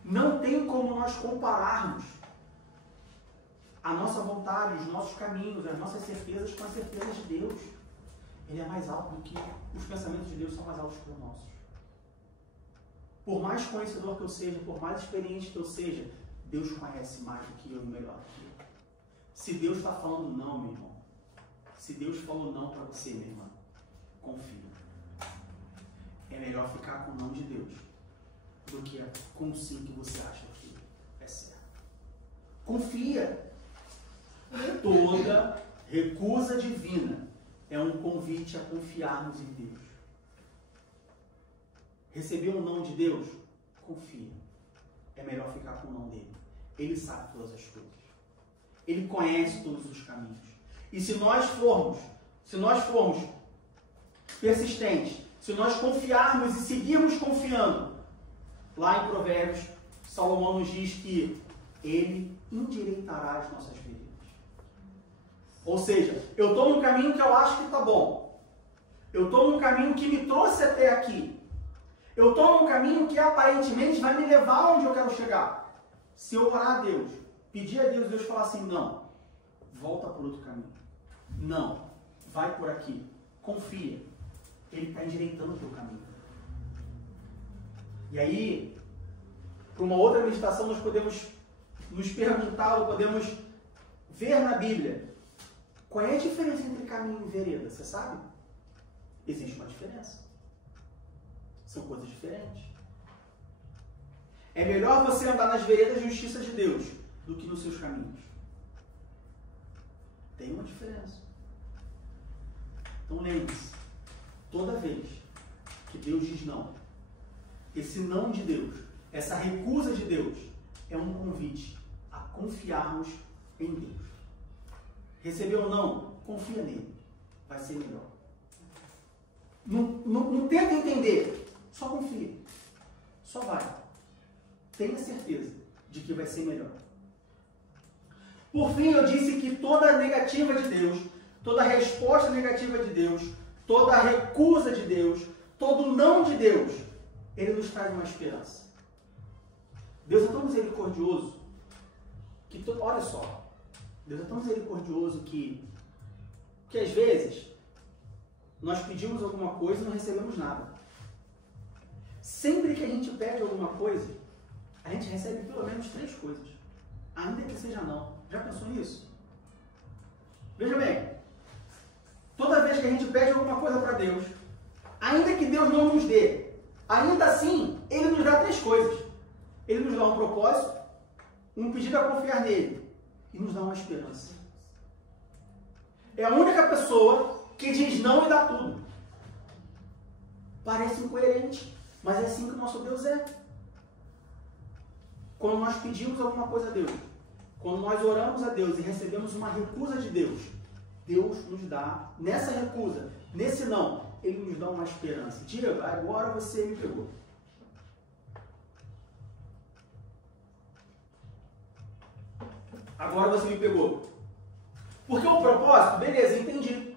Não tem como nós compararmos a nossa vontade, os nossos caminhos, as nossas certezas com as certezas de Deus. Ele é mais alto do que os pensamentos de Deus são mais altos que os nossos. Por mais conhecedor que eu seja, por mais experiente que eu seja, Deus conhece mais do que eu e melhor do que eu. Se Deus está falando não, meu irmão, se Deus falou não para você, minha irmã, confia. É melhor ficar com o não de Deus do que com o sim que você acha que é certo. Confia. Toda recusa divina é um convite a confiarmos em Deus. Recebeu um não de Deus? Confia. É melhor ficar com o não dele. Ele sabe todas as coisas. Ele conhece todos os caminhos. E se nós formos persistentes, se nós confiarmos e seguirmos confiando, lá em Provérbios, Salomão nos diz que ele endireitará as nossas veredas. Ou seja, eu estou num caminho que eu acho que está bom. Eu estou num caminho que me trouxe até aqui. Eu estou num caminho que aparentemente vai me levar onde eu quero chegar. Se eu orar a Deus, pedir a Deus, Deus falar assim, não, volta por outro caminho. Não, vai por aqui. Confia. Ele está endireitando o teu caminho. E aí, para uma outra meditação, nós podemos nos perguntar, ou podemos ver na Bíblia, qual é a diferença entre caminho e vereda? Você sabe? Existe uma diferença. São coisas diferentes. É melhor você andar nas veredas de justiça de Deus do que nos seus caminhos. Tem uma diferença. Então lembre-se, toda vez que Deus diz não, esse não de Deus, essa recusa de Deus, é um convite a confiarmos em Deus. Recebeu ou não? Confia nele. Vai ser melhor. Não tenta entender. Só confia. Só vai. Tenha certeza de que vai ser melhor. Por fim, eu disse que toda negativa de Deus, toda resposta negativa de Deus, toda recusa de Deus, todo não de Deus, ele nos traz uma esperança. Deus é tão misericordioso que, olha só, Deus é tão misericordioso que às vezes nós pedimos alguma coisa e não recebemos nada. Sempre que a gente pede alguma coisa, a gente recebe pelo menos 3 coisas. Ainda que seja não. Já pensou nisso? Veja bem, toda vez que a gente pede alguma coisa para Deus, ainda que Deus não nos dê, ainda assim, Ele nos dá 3 coisas. Ele nos dá um propósito, um pedido a confiar nele e nos dá uma esperança. É a única pessoa que diz não e dá tudo. Parece incoerente, mas é assim que o nosso Deus é. Quando nós pedimos alguma coisa a Deus, quando nós oramos a Deus e recebemos uma recusa de Deus, Deus nos dá, nessa recusa, nesse não, Ele nos dá uma esperança. Diego, agora você me pegou. Agora você me pegou. Porque o propósito, beleza, entendi.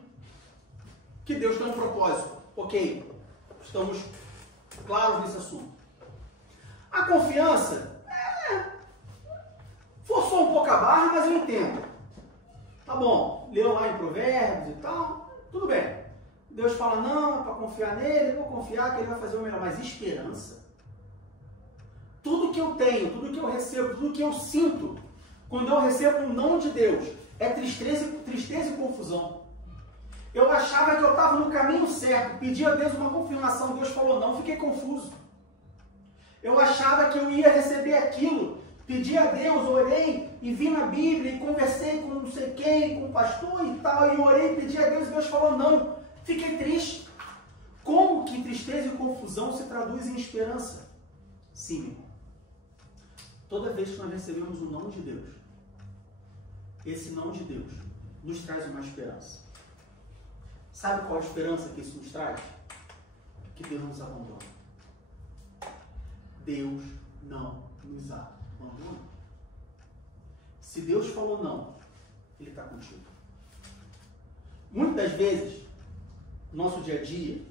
Que Deus tem um propósito. Ok, estamos claros nesse assunto. A confiança, forçou um pouco a barra, mas eu entendo. Tá bom, leu lá em Provérbios e tal, tudo bem. Deus fala, não, é para confiar nele, eu vou confiar que ele vai fazer o melhor. Mas esperança? Tudo que eu tenho, tudo que eu recebo, tudo que eu sinto, quando eu recebo um não de Deus, é tristeza e confusão. Eu achava que eu estava no caminho certo, pedi a Deus uma confirmação, Deus falou não, fiquei confuso. Eu achava que eu ia receber aquilo, pedi a Deus, orei e vi na Bíblia e conversei com não sei quem, com o pastor e tal, e orei, pedi a Deus e Deus falou não, fiquei triste. Como que tristeza e confusão se traduz em esperança? Sim, irmão. Toda vez que nós recebemos um não de Deus, esse não de Deus nos traz uma esperança. Sabe qual a esperança que isso nos traz? Que Deus nos abandona. Deus não nos abandona. Se Deus falou não, Ele está contigo. Muitas vezes, no nosso dia a dia,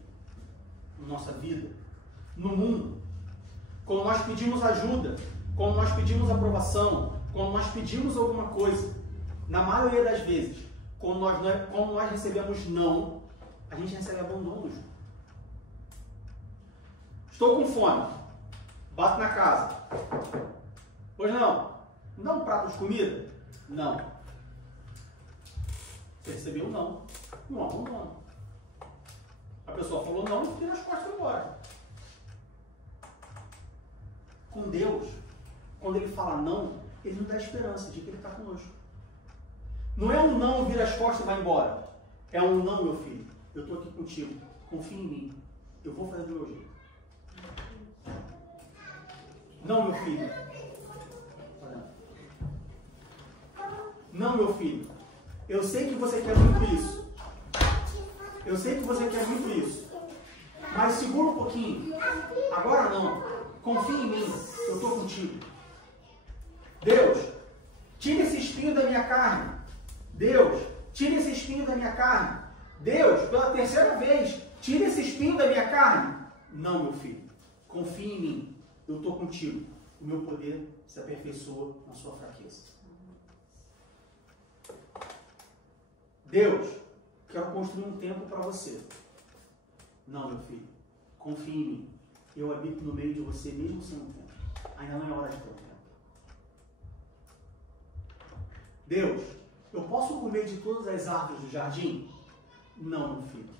na nossa vida, no mundo, quando nós pedimos ajuda, quando nós pedimos aprovação, quando nós pedimos alguma coisa, na maioria das vezes, quando nós recebemos não, a gente recebe abandono. Estou com fome. Bato na casa. Pois não? Me dá um prato de comida? Não. Você recebeu um não. Não, não. A pessoa falou não e vira as costas e foi embora. Com Deus, quando Ele fala não, Ele nos dá esperança de que Ele está conosco. Não é um não, vira as costas e vai embora. É um não, meu filho. Eu estou aqui contigo. Confia em mim. Eu vou fazer do meu jeito. Não, meu filho. Não, meu filho. Eu sei que você quer muito isso. Eu sei que você quer muito isso. Mas segura um pouquinho. Agora não. Confia em mim. Eu estou contigo. Deus, tira esse espinho da minha carne. Deus, tira esse espinho da minha carne. Deus, pela terceira vez, tira esse espinho da minha carne. Não, meu filho. Confia em mim. Eu estou contigo. O meu poder se aperfeiçoa na sua fraqueza. Deus, quero construir um templo para você. Não, meu filho. Confia em mim. Eu habito no meio de você mesmo sem um templo. Ainda não é hora de ter um templo. Deus, eu posso comer de todas as árvores do jardim? Não, meu filho.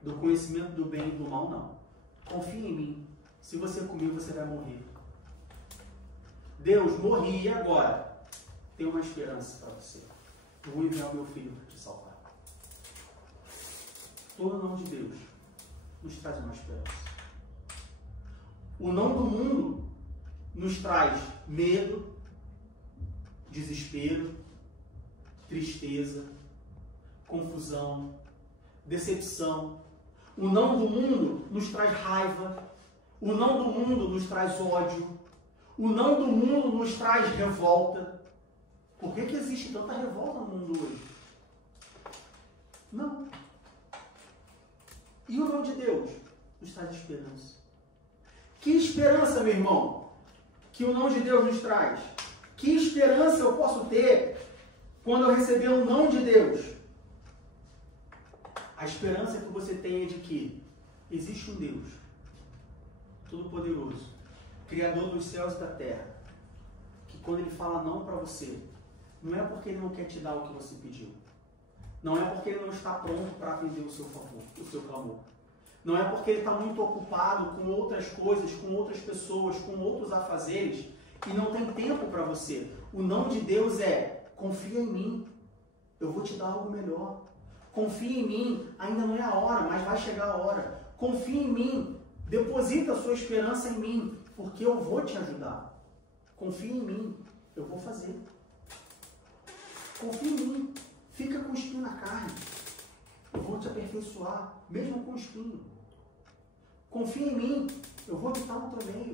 Do conhecimento do bem e do mal, não. Confia em mim. Se você comer, você vai morrer. Deus, morri e agora? Tem uma esperança para você. Eu vou enviar o meu filho para te salvar. Todo não de Deus nos traz uma esperança. O não do mundo nos traz medo, desespero, tristeza, confusão, decepção. O não do mundo nos traz raiva. O não do mundo nos traz ódio. O não do mundo nos traz revolta. Por que existe tanta revolta no mundo hoje? Não. E o não de Deus nos traz esperança. Que esperança, meu irmão, que o não de Deus nos traz? Que esperança eu posso ter quando eu receber o não de Deus? A esperança que você tem é de que existe um Deus Todo-Poderoso, Criador dos céus e da terra, que quando Ele fala não para você, não é porque Ele não quer te dar o que você pediu. Não é porque Ele não está pronto para atender o seu favor, o seu clamor. Não é porque Ele está muito ocupado com outras coisas, com outras pessoas, com outros afazeres e não tem tempo para você. O não de Deus é: confia em mim, eu vou te dar algo melhor. Confia em mim, ainda não é a hora, mas vai chegar a hora. Confia em mim, deposita a sua esperança em mim, porque eu vou te ajudar. Confia em mim, eu vou fazer. Confia em mim, fica com o espinho na carne. Eu vou te aperfeiçoar, mesmo com o espinho. Confia em mim, eu vou te dar no teu meio.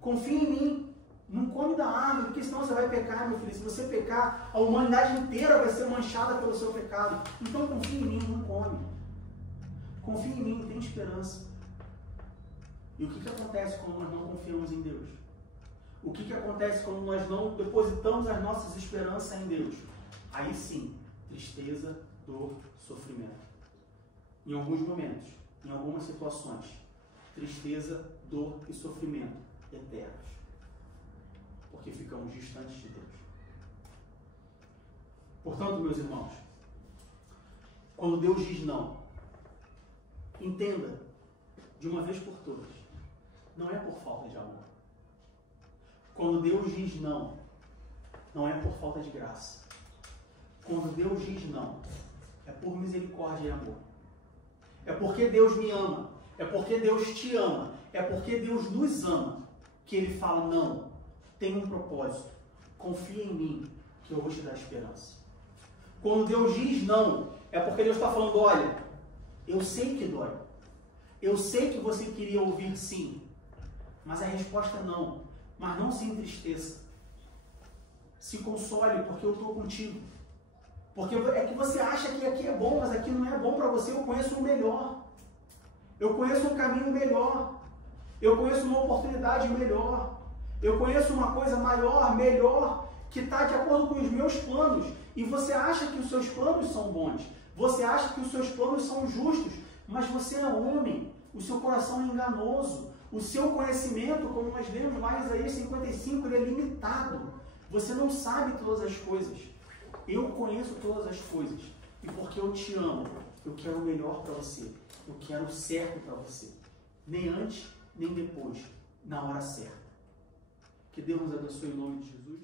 Confia em mim, não come da árvore, porque senão você vai pecar, meu filho. Se você pecar, a humanidade inteira vai ser manchada pelo seu pecado. Então confia em mim, não come. Confia em mim, tem esperança. E o que acontece quando nós não confiamos em Deus? O que acontece quando nós não depositamos as nossas esperanças em Deus? Aí sim, tristeza, dor, sofrimento. Em alguns momentos, em algumas situações, tristeza, dor e sofrimento eternos. Porque ficamos distantes de Deus. Portanto, meus irmãos, quando Deus diz não, entenda de uma vez por todas, não é por falta de amor. Quando Deus diz não, não é por falta de graça. Quando Deus diz não, é por misericórdia e amor. É porque Deus me ama, é porque Deus te ama, é porque Deus nos ama, que Ele fala: não, tem um propósito, confia em mim, que eu vou te dar esperança. Quando Deus diz não, é porque Deus está falando: olha, eu sei que dói, eu sei que você queria ouvir sim, mas a resposta é não. Mas não se entristeça, se console, porque eu estou contigo. Porque é que você acha que aqui é bom, mas aqui não é bom para você. Eu conheço o melhor, eu conheço um caminho melhor, eu conheço uma oportunidade melhor, eu conheço uma coisa maior, melhor, que está de acordo com os meus planos. E você acha que os seus planos são bons, você acha que os seus planos são justos, mas você é homem, o seu coração é enganoso, O seu conhecimento, como nós lemos lá em Isaías 55, ele é limitado. Você não sabe todas as coisas. Eu conheço todas as coisas. E porque eu te amo, eu quero o melhor para você. Eu quero o certo para você. Nem antes, nem depois. Na hora certa. Que Deus nos abençoe em nome de Jesus.